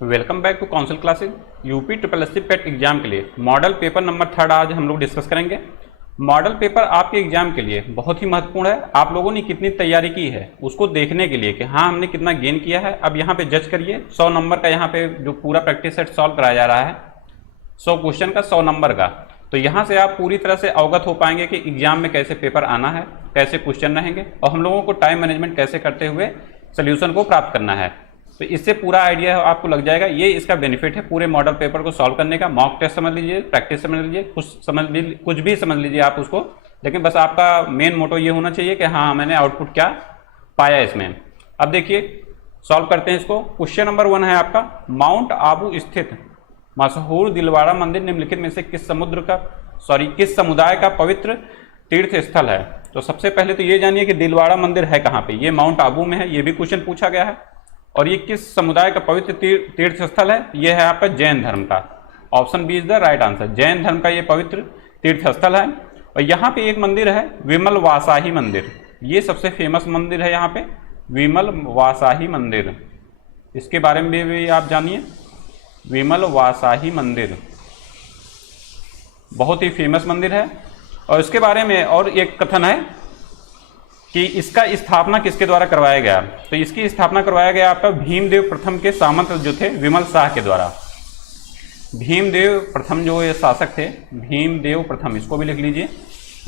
Welcome back to council classes. UP triple SC PET exam के लिए model paper number 3 आज हम लोग डिस्कस करेंगे। मॉडल पेपर आपके एग्जाम के लिए बहुत ही महत्वपूर्ण है। आप लोगों ने कितनी तैयारी की है उसको देखने के लिए कि हाँ हमने कितना गेन किया है। अब यहाँ पे जज करिए। 100 नंबर का यहाँ पे जो पूरा प्रैक्टिस सेट सॉल्व कराया जा रहा है, 100 क्वेश्चन का 100 नंबर का। तो यहाँ से आप पूरी तरह से अवगत हो पाएंगे कि एग्जाम में कैसे पेपर आना है, कैसे क्वेश्चन रहेंगे और हम लोगों को टाइम मैनेजमेंट कैसे करते हुए सोल्यूशन को प्राप्त करना है। तो इससे पूरा आइडिया आपको लग जाएगा। ये इसका बेनिफिट है पूरे मॉडल पेपर को सॉल्व करने का। मॉक टेस्ट समझ लीजिए, प्रैक्टिस समझ लीजिए, कुछ भी समझ लीजिए आप उसको, लेकिन बस आपका मेन मोटो ये होना चाहिए कि हाँ मैंने आउटपुट क्या पाया इसमें। अब देखिए सॉल्व करते हैं इसको। क्वेश्चन नंबर 1 है आपका, माउंट आबू स्थित मशहूर दिलवाड़ा मंदिर निम्नलिखित में से किस समुदाय का पवित्र तीर्थ स्थल है। तो सबसे पहले तो ये जानिए कि दिलवाड़ा मंदिर है कहाँ पे। ये माउंट आबू में है, ये भी क्वेश्चन पूछा गया है। और ये किस समुदाय का पवित्र तीर्थ स्थल है? ये है आपका जैन धर्म का। Option B is the right answer. Jain धर्म का ये पवित्र तीर्थ स्थल है। और यहाँ पे एक मंदिर है विमल वासाही मंदिर, ये सबसे फेमस मंदिर है यहाँ पे, विमल वासाही मंदिर। इसके बारे में भी आप जानिए। विमल वासाही मंदिर बहुत ही फेमस मंदिर है। और इसके बारे में और एक कथन है कि इसका स्थापना किसके द्वारा करवाया गया। तो इसकी स्थापना करवाया गया आपका भीमदेव प्रथम के सामंत जो थे विमल शाह के द्वारा। भीमदेव प्रथम जो ये शासक थे, भीमदेव प्रथम, इसको भी लिख लीजिए।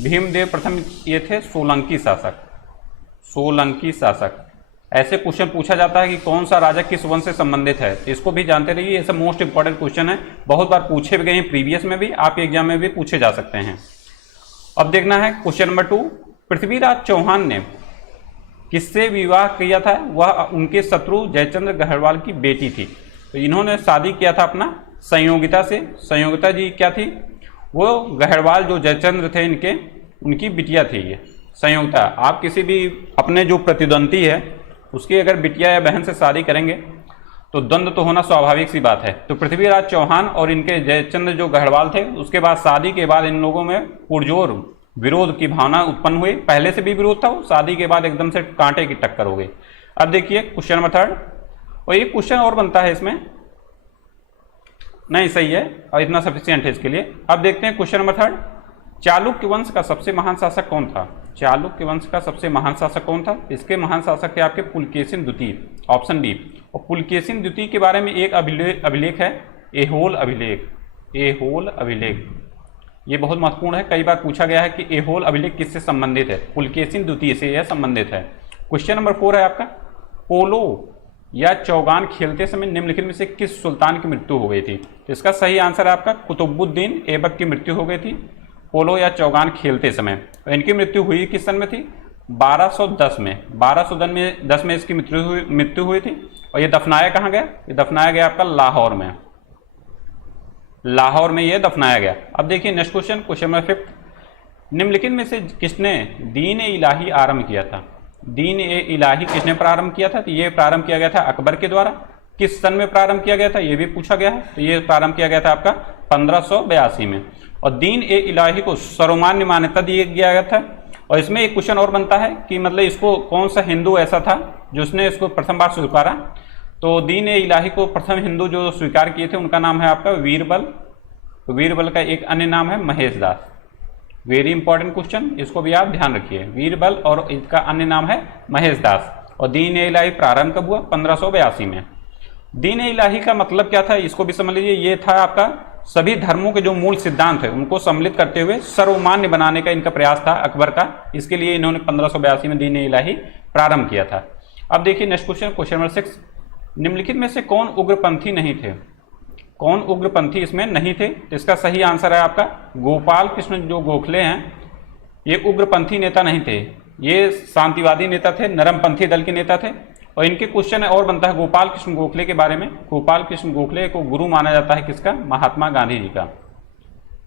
भीमदेव प्रथम ये थे सोलंकी शासक। सोलंकी शासक। ऐसे क्वेश्चन पूछा जाता है कि कौन सा राजा किस वंश से संबंधित है, इसको भी जानते रहिए। ये सब मोस्ट इंपॉर्टेंट क्वेश्चन है, बहुत बार पूछे भी गए हैं प्रीवियस में भी, आपके एग्जाम में भी पूछे जा सकते हैं। अब देखना है क्वेश्चन नंबर 2, पृथ्वीराज चौहान ने किससे विवाह किया था? वह उनके शत्रु जयचंद्र गढ़वाल की बेटी थी। तो इन्होंने शादी किया था अपना संयोगिता से। संयोगिता जी क्या थी? वो गढ़वाल जो जयचंद्र थे इनके, उनकी बिटिया थी ये संयोगिता। आप किसी भी अपने जो प्रतिद्वंदी है उसकी अगर बिटिया या बहन से शादी करेंगे तो द्वंद्व तो होना स्वाभाविक सी बात है। तो पृथ्वीराज चौहान और इनके जयचंद्र जो गढ़वाल थे, उसके बाद शादी के बाद इन लोगों में पुरजोर विरोध की भावना उत्पन्न हुई। पहले से भी विरोध था, शादी के बाद एकदम से कांटे की टक्कर हो गई। अब देखिए क्वेश्चन नंबर 3, और एक क्वेश्चन और बनता है इसमें, नहीं सही है और इतना सफिशिएंट है इसके लिए। अब देखते हैं क्वेश्चन नंबर 3, चालुक्य वंश का सबसे महान शासक कौन था? चालुक्य वंश का सबसे महान शासक कौन था? इसके महान शासक थे आपके पुलकेशिन द्वितीय, ऑप्शन डी। और पुलकेशिन द्वितीय के बारे में एक अभिलेख है, एहोल अभिलेख। एहोल अभिलेख ये बहुत महत्वपूर्ण है, कई बार पूछा गया है कि एहोल अभिलेख किससे संबंधित है? पुलकेशिन द्वितीय से यह संबंधित है। क्वेश्चन नंबर 4 है आपका, पोलो या चौगान खेलते समय निम्नलिखित में से किस सुल्तान की मृत्यु हो गई थी? तो इसका सही आंसर है आपका कुतुबुद्दीन ऐबक की मृत्यु हो गई थी पोलो या चौगान खेलते समय। इनकी मृत्यु हुई किस सन में थी? 1210 में। 1210 में इसकी मृत्यु हुई थी। और ये दफनाया कहाँ गया? ये दफनाया गया आपका लाहौर में। लाहौर में ये दफनाया गया। अब देखिए नेक्स्ट क्वेश्चन, क्वेश्चन नंबर 5, निम्नलिखित में से किसने दीन ए इलाही आरंभ किया था? दीन ए इलाही किसने प्रारंभ किया था? तो ये प्रारंभ किया गया था अकबर के द्वारा। किस सन में प्रारंभ किया गया था ये भी पूछा गया है। तो ये प्रारंभ किया गया था आपका 1582 में। और दीन ए इलाही को सर्वमान्य मान्यता दी गया था। और इसमें एक क्वेश्चन और बनता है कि मतलब इसको कौन सा हिंदू ऐसा था जो उसने इसको प्रथम बार स्वीकारा? तो दीन ए इलाही को प्रथम हिंदू जो स्वीकार किए थे उनका नाम है आपका वीरबल। वीरबल का एक अन्य नाम है महेश दास। वेरी इंपॉर्टेंट क्वेश्चन, इसको भी आप ध्यान रखिए। वीरबल और इसका अन्य नाम है महेश दास। और दीन ए इलाही प्रारंभ कब हुआ? 1582 में। दीन ए इलाही का मतलब क्या था इसको भी समझ लीजिए। ये था आपका सभी धर्मों के जो मूल सिद्धांत है उनको सम्मिलित करते हुए सर्वमान्य बनाने का इनका प्रयास था अकबर का। इसके लिए इन्होंने 1582 में दीन ए इलाही प्रारंभ किया था। अब देखिए नेक्स्ट क्वेश्चन, क्वेश्चन नंबर 6, निम्नलिखित में से कौन उग्रपंथी नहीं थे? कौन उग्रपंथी इसमें नहीं थे? तो इसका सही आंसर है आपका गोपाल कृष्ण जो गोखले हैं, ये उग्रपंथी नेता नहीं थे। ये शांतिवादी नेता थे, नरमपंथी दल के नेता थे। और इनके क्वेश्चन और बनता है गोपाल कृष्ण गोखले के बारे में। गोपाल कृष्ण गोखले को गुरु माना जाता है किसका? महात्मा गांधी जी का।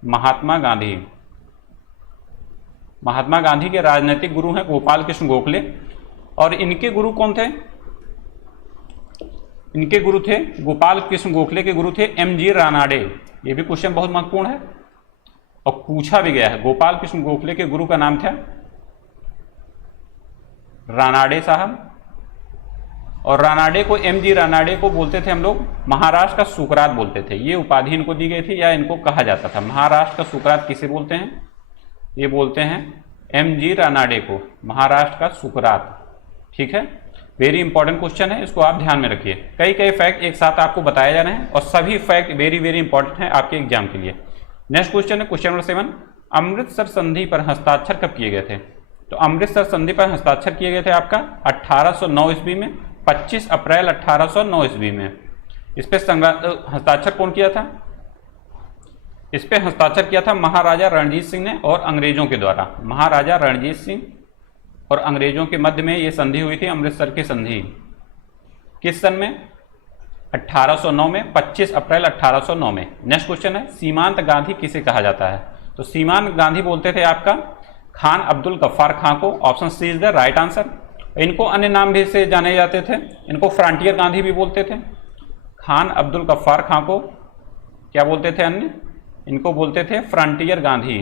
महात्मा गांधी, महात्मा गांधी के राजनीतिक गुरु हैं गोपाल कृष्ण गोखले। और इनके गुरु कौन थे? इनके गुरु थे गोपाल कृष्ण गोखले के गुरु थे एम.जी. रानाडे। ये भी क्वेश्चन बहुत महत्वपूर्ण है और पूछा भी गया है। गोपाल कृष्ण गोखले के गुरु का नाम था रानाडे साहब। और रानाडे को, एम.जी. रानाडे को बोलते थे हम लोग महाराष्ट्र का सुकरात बोलते थे। ये उपाधि इनको दी गई थी या इनको कहा जाता था। महाराष्ट्र का सुकरात किसे बोलते हैं? ये बोलते हैं एम.जी. रानाडे को महाराष्ट्र का सुकरात। ठीक है, वेरी इंपॉर्टेंट क्वेश्चन है, इसको आप ध्यान में रखिए। कई कई फैक्ट एक साथ आपको बताए जा रहे हैं और सभी फैक्ट वेरी वेरी इंपॉर्टेंट हैं आपके एग्जाम के लिए। नेक्स्ट क्वेश्चन है क्वेश्चन नंबर 7, अमृतसर संधि पर हस्ताक्षर कब किए गए थे? तो अमृतसर संधि पर हस्ताक्षर किए गए थे आपका 1809 ईस्वी में, 25 अप्रैल 1809 ईस्वी में। इस पे हस्ताक्षर कौन किया था? इस पे हस्ताक्षर किया था महाराजा रणजीत सिंह ने और अंग्रेजों के द्वारा। महाराजा रणजीत सिंह और अंग्रेजों के मध्य में ये संधि हुई थी, अमृतसर की संधि। किस सन में? 1809 में, 25 अप्रैल 1809 में। नेक्स्ट क्वेश्चन है सीमांत गांधी किसे कहा जाता है? तो सीमांत गांधी बोलते थे आपका खान अब्दुल गफ्फार खां को। Option C is the right answer. इनको अन्य नाम भी से जाने जाते थे, इनको फ्रंटियर गांधी भी बोलते थे। खान अब्दुल गफ्फार खां को क्या बोलते थे अन्य? इनको बोलते थे फ्रंटियर गांधी,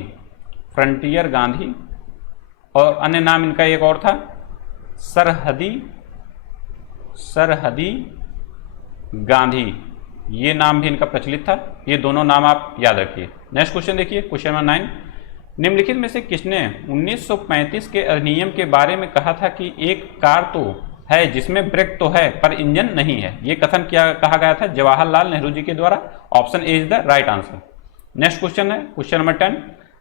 फ्रंटियर गांधी। और अन्य नाम इनका एक और था सरहदी, सरहदी गांधी। ये नाम भी इनका प्रचलित था। ये दोनों नाम आप याद रखिए। नेक्स्ट क्वेश्चन देखिए क्वेश्चन नंबर 9, निम्नलिखित में से किसने 1935 के अधिनियम के बारे में कहा था कि एक कार तो है जिसमें ब्रेक तो है पर इंजन नहीं है? ये कथन क्या कहा गया था? जवाहरलाल नेहरू जी के द्वारा। Option A is the right answer. Next question है क्वेश्चन नंबर 10,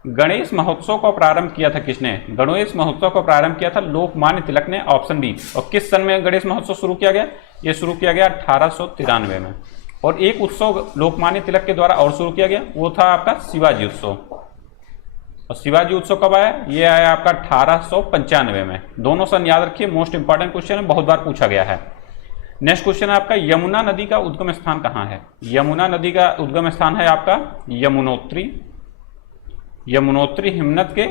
गणेश महोत्सव का प्रारंभ किया था किसने? गणेश महोत्सव का प्रारंभ किया था लोकमान्य तिलक ने। Option B. और किस सन में गणेश महोत्सव शुरू किया गया? ये शुरू किया गया 1893 में। और एक उत्सव लोकमान्य तिलक के द्वारा और शुरू किया गया, वो था आपका शिवाजी उत्सव। और शिवाजी उत्सव कब आया? ये आया आपका 1895 में। दोनों सन याद रखिए, मोस्ट इंपॉर्टेंट क्वेश्चन है, बहुत बार पूछा गया है। नेक्स्ट क्वेश्चन है आपका यमुना नदी का उद्गम स्थान कहाँ है? यमुना नदी का उद्गम स्थान है आपका यमुनोत्री, यमुनोत्री हिमनद के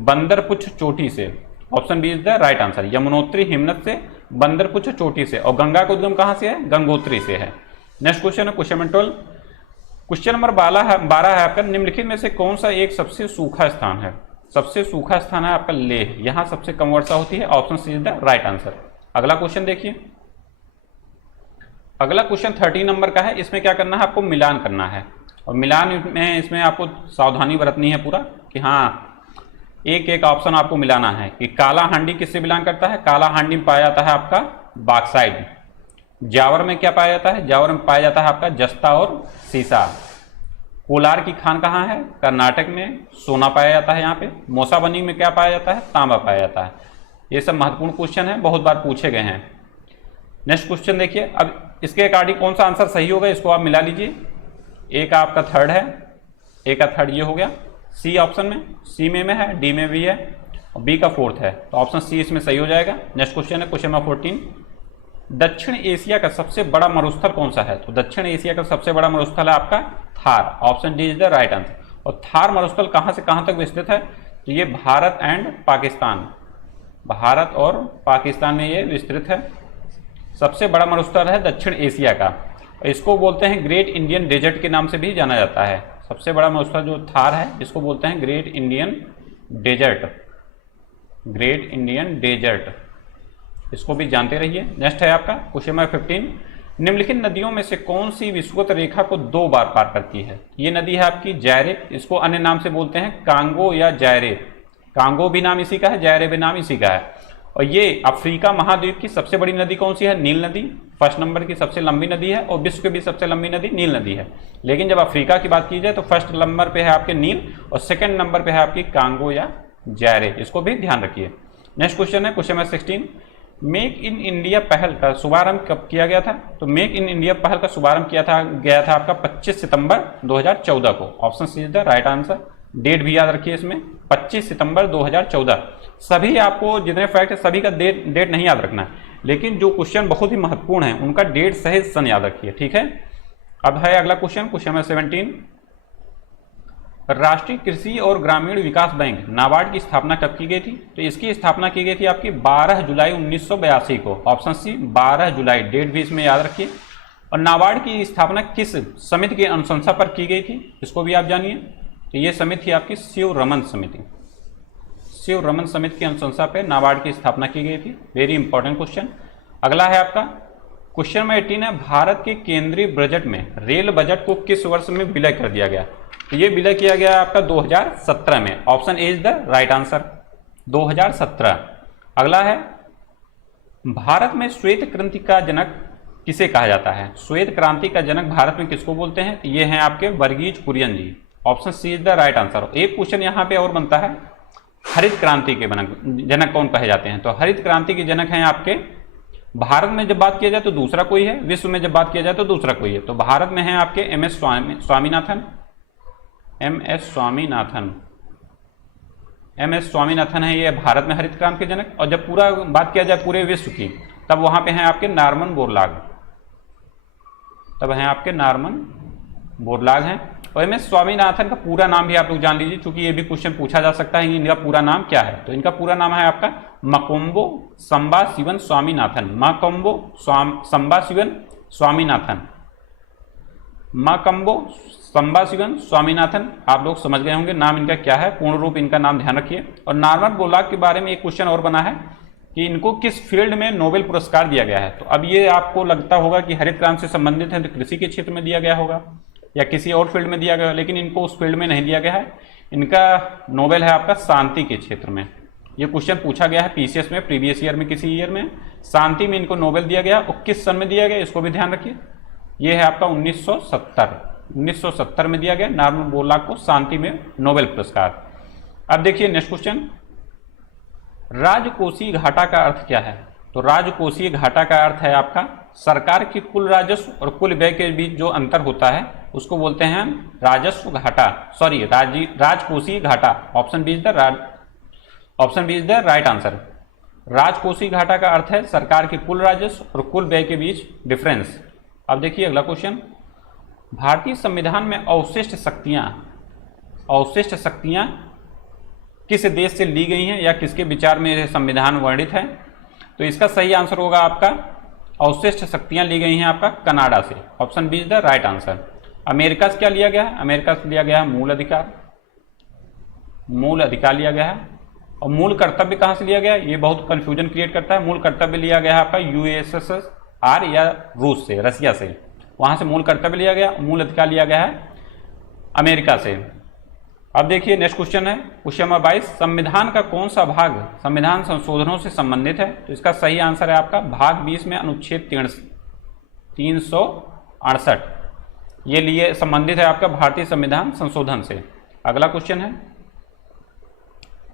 बंदरपुछ चोटी से। Option B is the right answer. Yamunotri हिमनद से, बंदरपुछ चोटी से। और गंगा का उद्गम कहाँ से है? गंगोत्री से है। नेक्स्ट क्वेश्चन है क्वेश्चन नंबर 12, क्वेश्चन नंबर 12 है आपका निम्नलिखित में से कौन सा एक सबसे सूखा स्थान है? सबसे सूखा स्थान है आपका लेह, यहाँ सबसे कम वर्षा होती है। Option C is the right answer. अगला क्वेश्चन देखिए, अगला क्वेश्चन 13 नंबर का है। इसमें क्या करना है? आपको मिलान करना है। और मिलान में इसमें आपको सावधानी बरतनी है पूरा कि हाँ एक एक ऑप्शन आपको मिलाना है कि काला हांडी किससे बिलोंग करता है? काला हांडी में पाया जाता है आपका बॉक्साइट। जावर में क्या पाया जाता है? जावर में पाया जाता है आपका जस्ता और सीसा। कोलार की खान कहाँ है? कर्नाटक में। सोना पाया जाता है यहाँ पे। मोसाबनी में क्या पाया जाता है? तांबा पाया जाता है। ये सब महत्वपूर्ण क्वेश्चन है, बहुत बार पूछे गए हैं। नेक्स्ट क्वेश्चन देखिए, अब इसके अकॉर्डिंग कौन सा आंसर सही होगा इसको आप मिला लीजिए। ए का आपका थर्ड है, ए का थर्ड ये हो गया। सी ऑप्शन में, सी में है, डी में भी है, और बी का फोर्थ है, तो ऑप्शन सी इसमें सही हो जाएगा। नेक्स्ट क्वेश्चन है क्वेश्चन नंबर 14, दक्षिण एशिया का सबसे बड़ा मरुस्थल कौन सा है? तो दक्षिण एशिया का सबसे बड़ा मरुस्थल है आपका Thar. Option D is the right answer. और थार मरुस्थल कहाँ से कहाँ तक विस्तृत है? तो ये भारत एंड पाकिस्तान, भारत और पाकिस्तान में ये विस्तृत है। सबसे बड़ा मरुस्थल है दक्षिण एशिया का। इसको बोलते हैं ग्रेट इंडियन डेजर्ट के नाम से भी जाना जाता है। सबसे बड़ा मरुस्थल जो थार है इसको बोलते हैं great Indian desert, great Indian desert, इसको भी जानते रहिए। नेक्स्ट है आपका क्वेश्चन नंबर 15, निम्नलिखित नदियों में से कौन सी विषुवत रेखा को 2 बार पार करती है? ये नदी है आपकी जायरे, इसको अन्य नाम से बोलते हैं कांगो या जायरे। कांगो भी नाम इसी का है, जायरे भी नाम इसी का है। और ये अफ्रीका महाद्वीप की सबसे बड़ी नदी कौन सी है? नील नदी फर्स्ट नंबर की सबसे लंबी नदी है, और विश्व की भी सबसे लंबी नदी नील नदी है। लेकिन जब अफ्रीका की बात की जाए तो फर्स्ट नंबर पे है आपके नील, और सेकंड नंबर पे है आपकी कांगो या जायरे, इसको भी ध्यान रखिए। नेक्स्ट क्वेश्चन है question number 16, make in India पहल का शुभारंभ कब किया गया था? तो मेक इन इंडिया पहल का शुभारंभ गया था आपका 25 सितंबर 2014 को। Option C is the right answer. Date भी याद रखिए इसमें, 25 सितंबर 2014। सभी आपको जितने फैक्ट है सभी का डेट नहीं याद रखना है, लेकिन जो क्वेश्चन बहुत ही महत्वपूर्ण है उनका डेट सहित सन याद रखिए, ठीक है। अब है अगला क्वेश्चन, क्वेश्चन नंबर 17, राष्ट्रीय कृषि और ग्रामीण विकास बैंक नाबार्ड की स्थापना कब की गई थी? तो इसकी स्थापना की गई थी आपकी 12 जुलाई 1982 को। ऑप्शन सी 12 जुलाई, डेट भी इसमें याद रखिए। और नाबार्ड की स्थापना किस समिति की अनुशंसा पर की गई थी, इसको भी आप जानिए। तो ये समिति थी आपकी शिव रमन समिति, शिव रमन समिति की अनुशंसा पर नाबार्ड की स्थापना की गई थी। Very important question. अगला है आपका क्वेश्चन नंबर 18 है, भारत के केंद्रीय बजट में रेल बजट को किस वर्ष में विलय कर दिया गया? तो ये विलय किया गया आपका 2017 में। Option A is the right answer, 2017। अगला है, भारत में श्वेत क्रांति का जनक किसे कहा जाता है? श्वेत क्रांति का जनक भारत में किसको बोलते हैं? ये हैं आपके Verghese Kurien ji. Option C is the right answer. एक क्वेश्चन यहाँ पे और बनता है, हरित क्रांति के जनक कौन कहे जाते हैं? तो हरित क्रांति के जनक हैं आपके, भारत में जब बात किया जाए तो दूसरा कोई है, विश्व में जब बात किया जाए तो दूसरा कोई है। तो भारत में है आपके M S Swaminathan. M S Swaminathan है ये भारत में हरित क्रांति के जनक। और जब पूरा बात किया जाए पूरे विश्व की, तब वहां पे हैं आपके नॉर्मन बोरलाग हैं। और एम एस स्वामीनाथन का पूरा नाम भी आप लोग जान लीजिए, क्योंकि ये भी क्वेश्चन पूछा जा सकता है कि इनका पूरा नाम क्या है। तो इनका पूरा नाम है आपका मकोम्बो संबाशिवन स्वामीनाथन। मकोम्बो संबाशिवन स्वामीनाथन, मकोम्बो संबाशिवन स्वामीनाथन। आप लोग समझ गए होंगे नाम इनका क्या है, पूर्ण रूप इनका नाम ध्यान रखिए। और नॉर्मन बोरलाग के बारे में एक क्वेश्चन और बना है कि इनको किस फील्ड में नोबेल पुरस्कार दिया गया है। तो अब ये आपको लगता होगा कि हरित क्रांति से संबंधित है, तो कृषि के क्षेत्र में दिया गया होगा या किसी और फील्ड में दिया गया, लेकिन इनको उस फील्ड में नहीं दिया गया है। इनका नोबेल है आपका शांति के क्षेत्र में। ये क्वेश्चन पूछा गया है पीसीएस में, प्रीवियस ईयर में, किसी ईयर में शांति में इनको नोबेल दिया गया। और किस सन में दिया गया इसको भी ध्यान रखिए, ये है आपका 1970 में दिया गया नॉर्मन बोरलाग को शांति में नोबेल पुरस्कार। अब देखिए नेक्स्ट क्वेश्चन, राजकोषीय घाटा का अर्थ क्या है? तो राजकोषीय घाटा का अर्थ है आपका सरकार की कुल राजस्व और कुल व्यय के बीच जो अंतर होता है उसको बोलते हैं राजस्व घाटा, सॉरी राजकोषीय घाटा। Option B is the right answer. राजकोषीय घाटा का अर्थ है सरकार की कुल राजस्व और कुल व्यय के बीच डिफरेंस। अब देखिए अगला क्वेश्चन, भारतीय संविधान में अवशिष्ट शक्तियां किस देश से ली गई हैं या किसके विचार में संविधान वर्णित है? तो इसका सही आंसर होगा आपका अवशिष्ट शक्तियां ली गई हैं आपका कनाडा से। Option B is the right answer. America से क्या लिया गया है? अमेरिका से लिया गया है मूल अधिकार लिया गया है। और मूल कर्तव्य कहां से लिया गया है? ये बहुत कंफ्यूजन क्रिएट करता है। मूल कर्तव्य लिया गया है आपका यूएसएसआर या रूस से, रसिया से, वहां से मूल कर्तव्य लिया गया। मूल अधिकार लिया गया है अमेरिका से। अब देखिए नेक्स्ट क्वेश्चन है, क्वेश्चन नंबर 22, संविधान का कौन सा भाग संविधान संशोधनों से संबंधित है? तो इसका सही आंसर है आपका भाग 20 में अनुच्छेद 368 ये लिए संबंधित है आपका भारतीय संविधान संशोधन से। अगला क्वेश्चन है,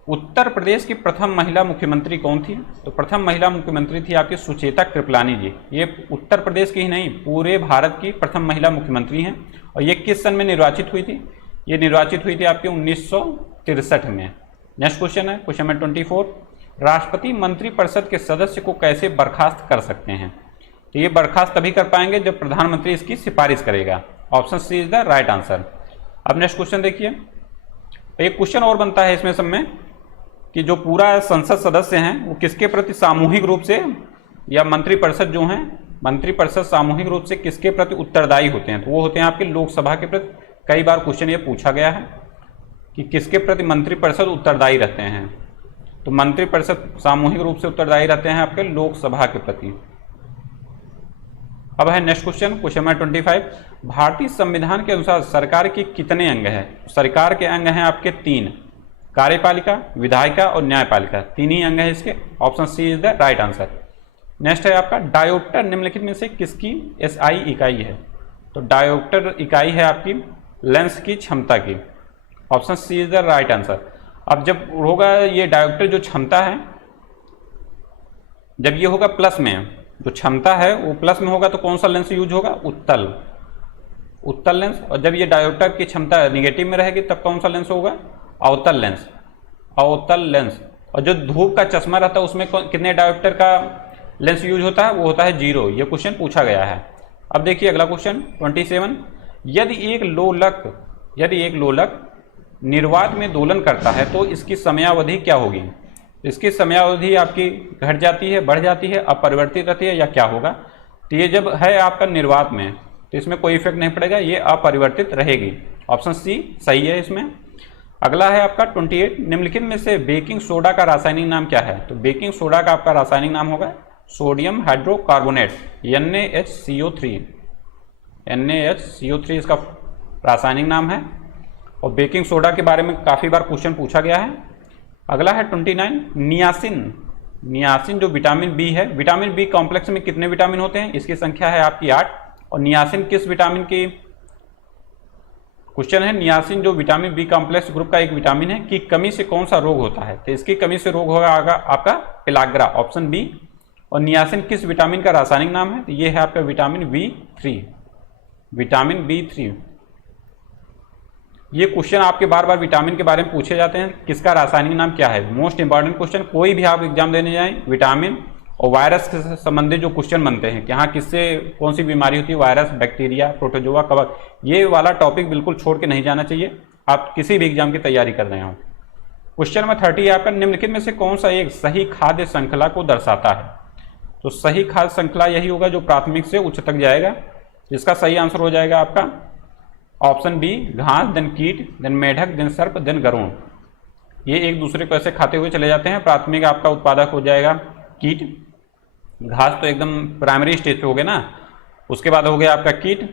उत्तर प्रदेश की प्रथम महिला मुख्यमंत्री कौन थी? तो प्रथम महिला मुख्यमंत्री थी आपकी सुचेता कृपलानी जी। ये उत्तर प्रदेश की ही नहीं पूरे भारत की प्रथम महिला मुख्यमंत्री हैं। और ये किस सन में निर्वाचित हुई थी? ये निर्वाचित हुई थी आपके 1963 में। नेक्स्ट क्वेश्चन है क्वेश्चन नंबर 24, राष्ट्रपति मंत्रिपरिषद के सदस्य को कैसे बर्खास्त कर सकते हैं? तो ये बर्खास्त तभी कर पाएंगे जब प्रधानमंत्री इसकी सिफारिश करेगा। Option C is the right answer. अब नेक्स्ट क्वेश्चन देखिए, एक क्वेश्चन और बनता है इसमें सब में कि जो पूरा संसद सदस्य हैं वो किसके प्रति सामूहिक रूप से, या मंत्रिपरिषद जो हैं मंत्रिपरिषद सामूहिक रूप से किसके प्रति उत्तरदायी होते हैं? तो वो होते हैं आपके लोकसभा के प्रति। कई बार क्वेश्चन ये पूछा गया है कि किसके प्रति मंत्रिपरिषद उत्तरदायी रहते हैं? तो मंत्रिपरिषद सामूहिक रूप से उत्तरदायी रहते हैं आपके लोकसभा के प्रति। अब है नेक्स्ट क्वेश्चन, क्वेश्चन नंबर 25, भारतीय संविधान के अनुसार सरकार के कितने अंग हैं? सरकार के अंग हैं आपके 3, कार्यपालिका, विधायिका और न्यायपालिका, 3 ही अंग है इसके। Option C is the right answer. Next है आपका, डायोप्टर निम्नलिखित में से किसकी एसआई इकाई है? तो डायोप्टर इकाई है आपकी लेंस की क्षमता की। Option C is the right answer. अब जब होगा ये डायोप्टर जो क्षमता है, जब ये होगा प्लस में, जो क्षमता है वो प्लस में होगा तो कौन सा लेंस यूज होगा? उत्तल लेंस। और जब ये डायोप्टर की क्षमता निगेटिव में रहेगी तब कौन सा लेंस होगा? अवतल लेंस। और जो धूप का चश्मा रहता है उसमें कितने डायोप्टर का लेंस यूज होता है? वो होता है 0। ये क्वेश्चन पूछा गया है। अब देखिए अगला क्वेश्चन 27, यदि एक लोलक निर्वात में दोलन करता है तो इसकी समयावधि क्या होगी? इसकी समयावधि आपकी घट जाती है, बढ़ जाती है, अपरिवर्तित रहती है, या क्या होगा? तो ये जब है आपका निर्वात में तो इसमें कोई इफेक्ट नहीं पड़ेगा, ये अपरिवर्तित रहेगी। ऑप्शन सी सही है इसमें। अगला है आपका 28, निम्नलिखित में से बेकिंग सोडा का रासायनिक नाम क्या है? तो बेकिंग सोडा का आपका रासायनिक नाम होगा सोडियम हाइड्रोकार्बोनेट NaHCO3। NaHCO3 इसका रासायनिक नाम है। और बेकिंग सोडा के बारे में काफ़ी बार क्वेश्चन पूछा गया है। अगला है 29 नियासिन। नियासिन जो विटामिन बी है, विटामिन बी कॉम्प्लेक्स में कितने विटामिन होते हैं? इसकी संख्या है आपकी 8। और नियासिन किस विटामिन की क्वेश्चन है? नियासिन जो विटामिन बी कॉम्प्लेक्स ग्रुप का एक विटामिन है कि कमी से कौन सा रोग होता है? तो इसकी कमी से रोग होगा आपका पेलाग्रा, ऑप्शन बी। और नियासिन किस विटामिन का रासायनिक नाम है? तो ये है आपका विटामिन B3। Vitamin B3। ये क्वेश्चन आपके बार बार विटामिन के बारे में पूछे जाते हैं, किसका रासायनिक नाम क्या है? मोस्ट इंपॉर्टेंट क्वेश्चन, कोई भी आप एग्जाम देने जाएं, विटामिन और वायरस से संबंधित जो क्वेश्चन बनते हैं कि हाँ किससे कौन सी बीमारी होती है, वायरस, बैक्टीरिया, प्रोटोजोआ, कवक, ये वाला टॉपिक बिल्कुल छोड़ के नहीं जाना चाहिए आप किसी भी एग्जाम की तैयारी कर रहे हो। क्वेश्चन नंबर 30 है आपका, निम्नलिखित में से कौन सा एक सही खाद्य श्रृंखला को दर्शाता है? तो सही खाद्य श्रृंखला यही होगा जो प्राथमिक से उच्च तक जाएगा। जिसका सही आंसर हो जाएगा आपका ऑप्शन बी, घास, देन कीट, देन मेढक, देन सर्प, देन गरुण। ये एक दूसरे को ऐसे खाते हुए चले जाते हैं। प्राथमिक आपका उत्पादक हो जाएगा कीट, घास तो एकदम प्राइमरी स्टेज पे हो गया ना। उसके बाद हो गया आपका कीट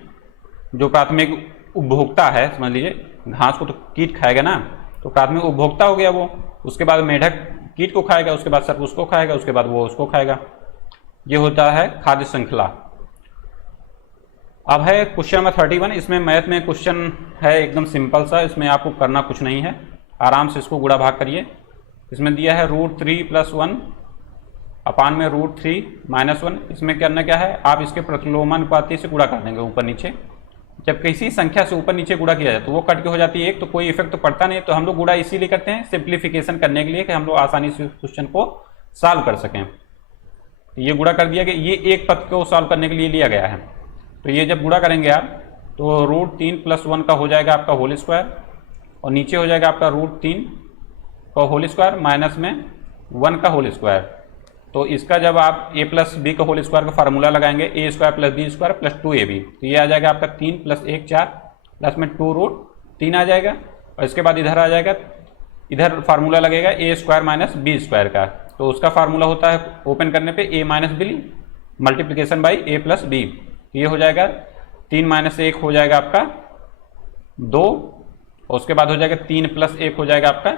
जो प्राथमिक उपभोक्ता है, समझ लीजिए घास को तो कीट खाएगा ना, तो प्राथमिक उपभोक्ता हो गया वो। उसके बाद मेढक कीट को खाएगा, उसके बाद सर्प उसको खाएगा, उसके बाद वो उसको खाएगा। ये होता है खाद्य श्रृंखला। अब है क्वेश्चन नंबर 31। इसमें मैथ में क्वेश्चन है एकदम सिंपल सा, इसमें आपको करना कुछ नहीं है, आराम से इसको गुणा भाग करिए। इसमें दिया है √3 + 1 अपान में √3 - 1। इसमें करना क्या है, आप इसके प्रतिलोमानुपाती से गुणा कर देंगे ऊपर नीचे। जब किसी संख्या से ऊपर नीचे गुणा किया जाए तो वो कट के हो जाती है एक, तो कोई इफेक्ट तो पड़ता नहीं। तो हम लोग गुणा इसीलिए करते हैं सिंप्लीफिकेशन करने के लिए कि हम लोग आसानी से क्वेश्चन को सॉल्व कर सकें। ये गुणा कर दिया कि ये एक पद को सॉल्व करने के लिए लिया गया है। तो ये जब गुणा करेंगे आप तो √3 + 1 का हो जाएगा आपका होल स्क्वायर, और नीचे हो जाएगा आपका √3 का होल स्क्वायर माइनस में 1 का होल स्क्वायर। तो इसका जब आप a + b का होल स्क्वायर का फार्मूला लगाएंगे, a² + b² + 2ab, तो ये आ जाएगा आपका 3 + 1 4 प्लस में 2√3 आ जाएगा। और इसके बाद इधर आ जाएगा, इधर फार्मूला लगेगा a² - b² का, तो उसका फार्मूला होता है ओपन करने पे a - b multiplication by a + b। ये हो जाएगा 3 - 1 हो जाएगा आपका 2, और उसके बाद हो जाएगा 3 + 1 हो जाएगा आपका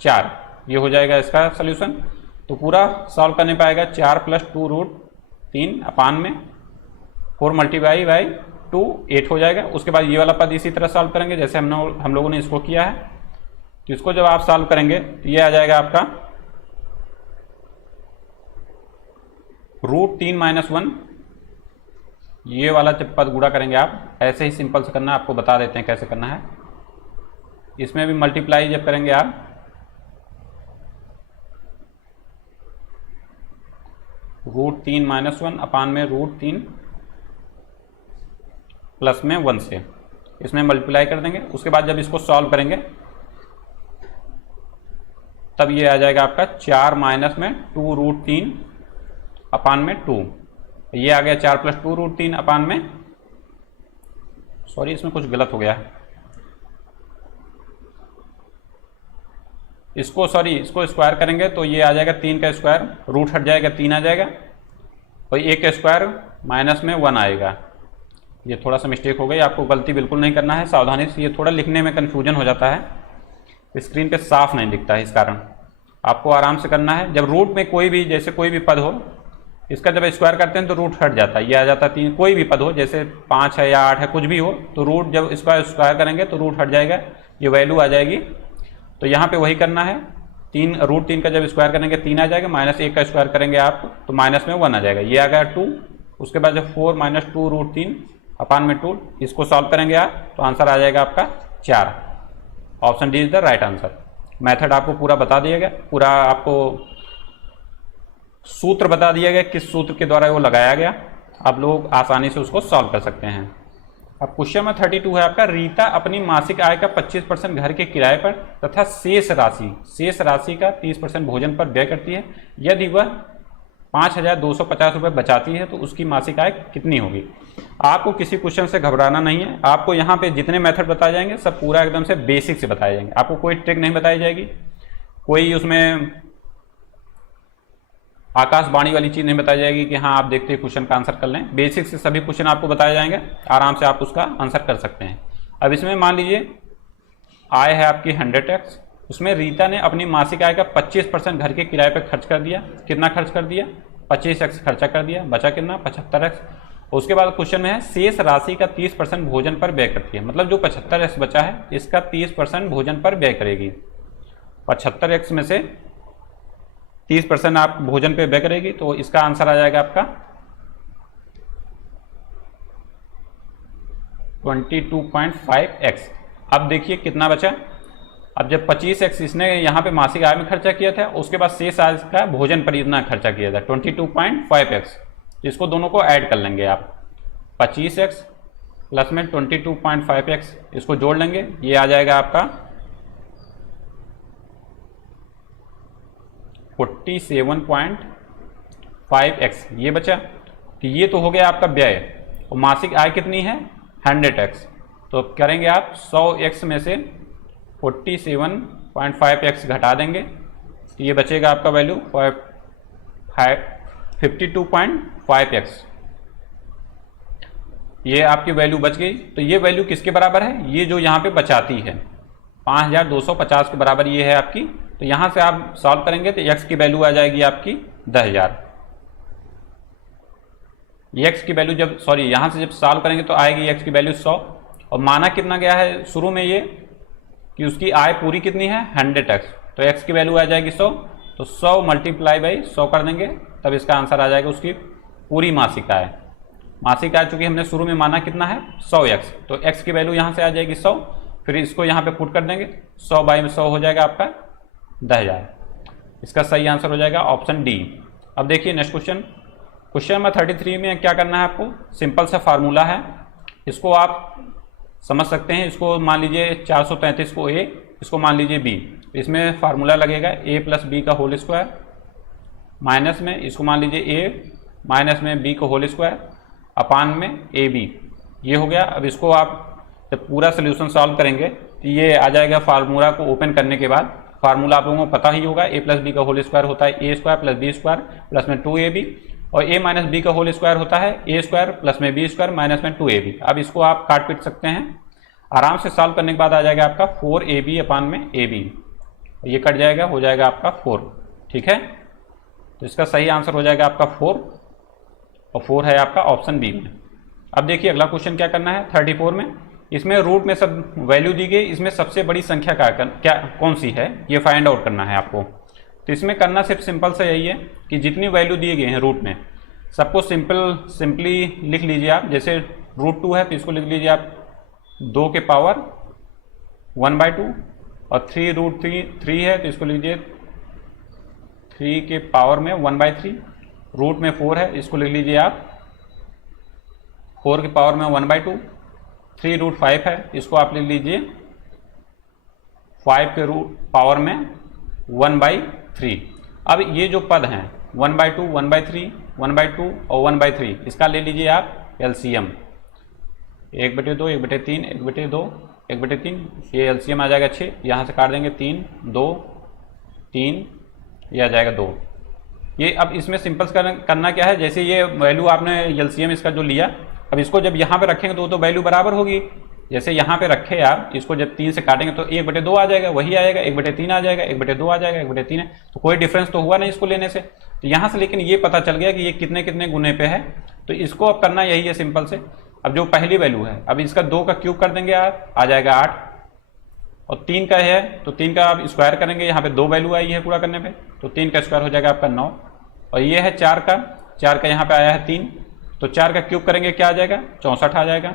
4। ये हो जाएगा इसका सोल्यूशन। तो पूरा सॉल्व करने पाएगा 4 + 2√3 अपान में 4 × 2 8 हो जाएगा। उसके बाद ये वाला पद इसी तरह सॉल्व करेंगे जैसे हम लोगों ने इसको किया है। तो इसको जब आप सॉल्व करेंगे तो ये आ जाएगा आपका √3 - 1। ये वाला जब पद गुणा करेंगे आप, ऐसे ही सिंपल से करना है, आपको बता देते हैं कैसे करना है। इसमें भी मल्टीप्लाई जब करेंगे आप √3 - 1 अपान में √3 प्लस में 1 से इसमें मल्टीप्लाई कर देंगे। उसके बाद जब इसको सॉल्व करेंगे तब ये आ जाएगा आपका 4 माइनस में 2√3 अपान में 2। ये आ गया 4 + 2√3 अपान में, सॉरी इसमें कुछ गलत हो गया है, इसको स्क्वायर करेंगे तो ये आ जाएगा 3 का स्क्वायर, रूट हट जाएगा 3 आ जाएगा, और 1 का स्क्वायर माइनस में 1 आएगा। ये थोड़ा सा मिस्टेक हो गई, आपको गलती बिल्कुल नहीं करना है, सावधानी से। ये थोड़ा लिखने में कन्फ्यूजन हो जाता है, स्क्रीन पे साफ नहीं दिखता है, इस कारण आपको आराम से करना है। जब रूट में कोई भी, जैसे कोई भी पद हो, इसका जब स्क्वायर करते हैं तो रूट हट जाता है, ये आ जाता है 3। कोई भी पद हो जैसे 5 है या 8 है, कुछ भी हो, तो रूट जब स्क्वायर करेंगे तो रूट हट जाएगा, ये वैल्यू आ जाएगी। तो यहाँ पे वही करना है, √3 का जब स्क्वायर करेंगे 3 आ जाएगा, -1 का स्क्वायर करेंगे आप तो माइनस में 1 आ जाएगा, ये आ गया 2। उसके बाद जब 4 - 2√3 अपान में 2, इसको सॉल्व करेंगे आप तो आंसर आ जाएगा आपका 4। Option D is the right answer. Method आपको पूरा बता दिया गया, पूरा आपको सूत्र बता दिया गया, किस सूत्र के द्वारा वो लगाया गया, आप लोग आसानी से उसको सॉल्व कर सकते हैं। अब क्वेश्चन नंबर 32 है आपका, रीता अपनी मासिक आय का 25% घर के किराए पर तथा शेष राशि का 30% भोजन पर व्यय करती है। यदि वह 5,250 रुपये बचाती है तो उसकी मासिक आय कितनी होगी। आपको किसी क्वेश्चन से घबराना नहीं है, आपको यहाँ पे जितने मेथड बताए जाएंगे सब पूरा एकदम से बेसिक से बताए जाएंगे, आपको कोई ट्रिक नहीं बताई जाएगी, कोई उसमें आकाशवाणी वाली चीज़ नहीं बताई जाएगी कि हाँ आप देखते ही क्वेश्चन का आंसर कर लें। बेसिक से सभी क्वेश्चन आपको बताए जाएंगे, आराम से आप उसका आंसर कर सकते हैं। अब इसमें मान लीजिए आय है आपकी 100x, उसमें रीता ने अपनी मासिक आय का 25% घर के किराए पर खर्च कर दिया। कितना खर्च कर दिया? 25x खर्चा कर दिया, बचा कितना? 75x। उसके बाद क्वेश्चन में है शेष राशि का 30% भोजन पर व्यय करती है, मतलब जो 75x बचा है इसका 30% भोजन पर व्यय करेगी। 75x में से 30% आप भोजन पे व्यय करेगी, तो इसका आंसर आ जाएगा आपका 22.5x। अब देखिए कितना बचा। अब जब 25x इसने यहाँ पे मासिक आय में खर्चा किया था, उसके बाद शेष आय का भोजन पर इतना खर्चा किया था 22.5x। इसको दोनों को ऐड कर लेंगे आप, 25x प्लस में 22.5x, इसको जोड़ लेंगे, ये आ जाएगा आपका 47.5x। ये बचा, तो ये तो हो गया आपका व्यय। और मासिक आय कितनी है? 100x। तो करेंगे आप 100x में से 47.5x घटा देंगे, तो ये बचेगा आपका वैल्यू 52.5x। ये आपकी वैल्यू बच गई। तो ये वैल्यू किसके बराबर है? ये जो यहाँ पे बचाती है 5250 के बराबर ये है आपकी। तो यहाँ से आप सॉल्व करेंगे तो x की वैल्यू आ जाएगी आपकी 10,000। x की वैल्यू जब यहाँ से जब सॉल्व करेंगे तो आएगी x की वैल्यू 100। और माना कितना गया है शुरू में ये कि उसकी आय पूरी कितनी है? 100x। तो x की वैल्यू आ जाएगी 100, तो 100 मल्टीप्लाई बाई 100 कर देंगे, तब इसका आंसर आ जाएगा उसकी पूरी मासिक आय। मासिक आय चूंकि हमने शुरू में माना कितना है? 100x, तो x की वैल्यू यहाँ से आ जाएगी 100, फिर इसको यहाँ पे पुट कर देंगे, 100 बाई में 100 हो जाएगा आपका 10,000। इसका सही आंसर हो जाएगा ऑप्शन डी। अब देखिए नेक्स्ट क्वेश्चन, क्वेश्चन नंबर 33 में क्या करना है आपको? सिंपल सा फार्मूला है, इसको आप समझ सकते हैं। इसको मान लीजिए 433 को a, इसको मान लीजिए b। इसमें फार्मूला लगेगा a प्लस बी का होल स्क्वायर, माइनस में इसको मान लीजिए a माइनस में b का होल स्क्वायर अपान में ab। ये हो गया। अब इसको आप जब पूरा सोल्यूशन सॉल्व करेंगे तो ये आ जाएगा। फार्मूला को ओपन करने के बाद फार्मूला आप लोगों को पता ही होगा, a प्लस बी का होल स्क्वायर होता है a square plus B square plus में 2ab, और a माइनस बी का होल स्क्वायर होता है a स्क्वायर प्लस में b स्क्वायर माइनस में 2ab। अब इसको आप काट पीट सकते हैं। आराम से सॉल्व करने के बाद आ जाएगा आपका 4ab अपान में ab, ये कट जाएगा, हो जाएगा आपका 4। ठीक है, तो इसका सही आंसर हो जाएगा आपका 4, और 4 है आपका ऑप्शन बी में। अब देखिए अगला क्वेश्चन क्या करना है 34 में। इसमें रूट में सब वैल्यू दी गई, इसमें सबसे बड़ी संख्या क्या कौन सी है ये फाइंड आउट करना है आपको। तो इसमें करना सिर्फ सिंपल सा यही है कि जितनी वैल्यू दिए गए हैं रूट में सबको सिंपली लिख लीजिए आप। जैसे √2 है तो इसको लिख लीजिए आप 2 के पावर 1/2, और 3√3 है तो इसको लीजिए 3 के पावर में 1/3। रूट में 4 है, इसको लिख लीजिए आप 4 के पावर में 1/2। 3√5 है, इसको आप लिख लीजिए 5 के पावर में 1/3। अब ये जो पद हैं 1/2, 1/3, 1/2 और 1/3, इसका ले लीजिए आप एलसीएम। 1/2, 1/3, 1/2, 1/3, ये एलसीएम आ जाएगा 6। यहाँ से काट देंगे 3, 2, 3, ये आ जाएगा 2। ये अब इसमें सिंपल करना क्या है, जैसे ये वैल्यू आपने एलसीएम इसका जो लिया, अब इसको जब यहाँ पे रखेंगे तो वैल्यू बराबर होगी। जैसे यहाँ पे रखे आप, इसको जब 3 से काटेंगे तो 1/2 आ जाएगा, वही आएगा, 1/3 आ जाएगा, 1/2 आ जाएगा, 1/3 है, तो कोई डिफरेंस तो हुआ नहीं इसको लेने से। तो यहाँ से लेकिन ये पता चल गया कि ये कितने कितने गुने पे है, तो इसको अब करना यही है सिंपल से। अब जो पहली वैल्यू है, अब इसका 2 का क्यूब कर देंगे आप, आ जाएगा 8, और 3 का है तो 3 का आप स्क्वायर करेंगे, यहाँ पे 2 वैल्यू आई है पूरा करने पे, तो 3 का स्क्वायर हो जाएगा आपका 9, और ये है 4 का यहाँ पे आया है 3, तो 4 का क्यूब करेंगे क्या आ जाएगा? 64 आ जाएगा।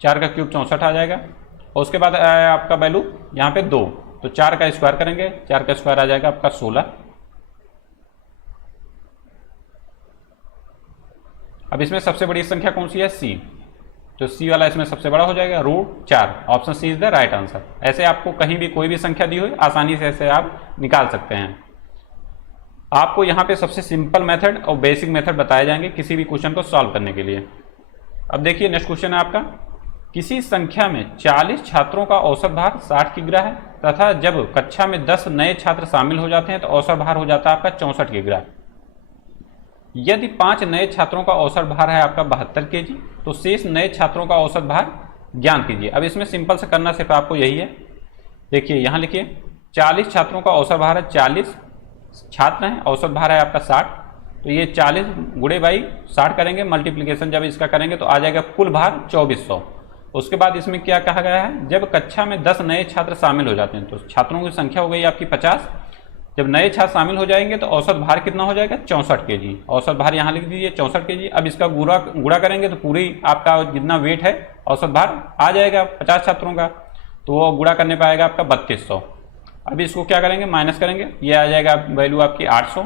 4 का क्यूब 64 आ जाएगा, और उसके बाद आया आपका वैल्यू यहाँ पे 2, तो 4 का स्क्वायर करेंगे, 4 का स्क्वायर आ जाएगा आपका 16। अब इसमें सबसे बड़ी संख्या कौन सी है? C, तो C वाला इसमें सबसे बड़ा हो जाएगा √4। Option C is the right answer. ऐसे आपको कहीं भी कोई भी संख्या दी हो आसानी से ऐसे आप निकाल सकते हैं। आपको यहाँ पे सबसे सिंपल मेथड और बेसिक मेथड बताए जाएंगे किसी भी क्वेश्चन को सॉल्व करने के लिए। अब देखिए नेक्स्ट क्वेश्चन है आपका, किसी संख्या में 40 छात्रों का औसत भार 60 किग्रा है तथा जब कक्षा में 10 नए छात्र शामिल हो जाते हैं तो औसत भार हो जाता है आपका 64 किग्रा। यदि 5 नए छात्रों का औसत भार है आपका 72 kg, तो शेष नए छात्रों का औसत भार ज्ञात कीजिए। अब इसमें सिंपल से करना सिर्फ आपको यही है, देखिए यहाँ लिखिए 40 छात्रों का औसत भार है, 40 छात्र हैं, औसत भार है आपका 60, तो ये 40 गुणे बाई 60 करेंगे, मल्टीप्लिकेशन जब इसका करेंगे तो आ जाएगा कुल भार 2400। उसके बाद इसमें क्या कहा गया है, जब कक्षा में 10 नए छात्र शामिल हो जाते हैं तो छात्रों की संख्या हो गई आपकी 50, जब नए छात्र शामिल हो जाएंगे तो औसत भार कितना हो जाएगा 64 kg। औसत भार यहाँ लिख दीजिए 64 kg। अब इसका गुणा करेंगे तो पूरी आपका जितना वेट है औसत भार आ जाएगा 50 छात्रों का, तो वो गुणा करने पर आएगा आपका 3200। अब इसको क्या करेंगे, माइनस करेंगे, ये आ जाएगा वैल्यू आपकी 800।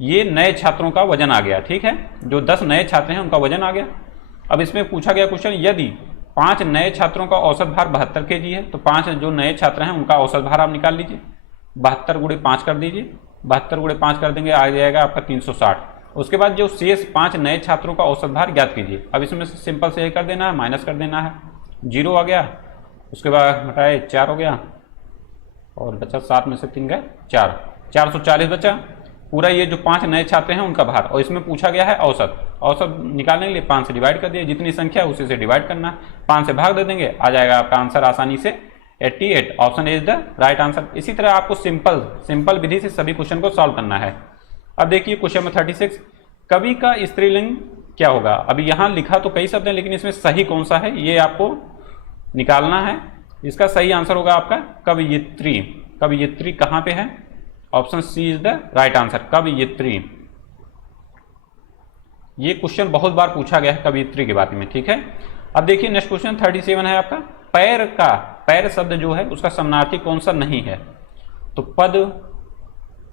ये नए छात्रों का वजन आ गया, ठीक है, जो 10 नए छात्र हैं उनका वजन आ गया। अब इसमें पूछा गया क्वेश्चन, यदि 5 नए छात्रों का औसत भार 72 kg है तो 5 जो नए छात्र हैं उनका औसत भार आप निकाल लीजिए, 72 गुणे 5 कर दीजिए, 72 गुणे 5 कर देंगे आ जाएगा आपका 360। उसके बाद जो शेष 5 नए छात्रों का औसत भार ज्ञात कीजिए। अब इसमें से सिंपल से ये कर देना है, माइनस कर देना है, 0 आ गया, उसके बाद हटाए 4 हो गया और बचा 7 में से 3 गए 4, 440 बचा पूरा। ये जो 5 नए छात्र हैं उनका भार, और इसमें पूछा गया है औसत। औसत निकालने के लिए 5 से डिवाइड कर दिए, जितनी संख्या है उसी से डिवाइड करना है, 5 से भाग दे देंगे, आ जाएगा आपका आंसर आसानी से 88। Option is the right answer. इसी तरह आपको सिंपल विधि से सभी क्वेश्चन को सॉल्व करना है। अब देखिए क्वेश्चन में 36, कवि का स्त्रीलिंग क्या होगा। अभी यहाँ लिखा तो कई शब्द हैं, लेकिन इसमें सही कौन सा है ये आपको निकालना है। इसका सही आंसर होगा आपका कवयित्री। कवयित्री कहाँ पे है, option C is the right answer, कवयित्री। ये क्वेश्चन बहुत बार पूछा गया है कवयित्री के बारे में, ठीक है। अब देखिए नेक्स्ट क्वेश्चन 37 है आपका, पैर शब्द जो है उसका समानार्थी कौन सा नहीं है। तो पद,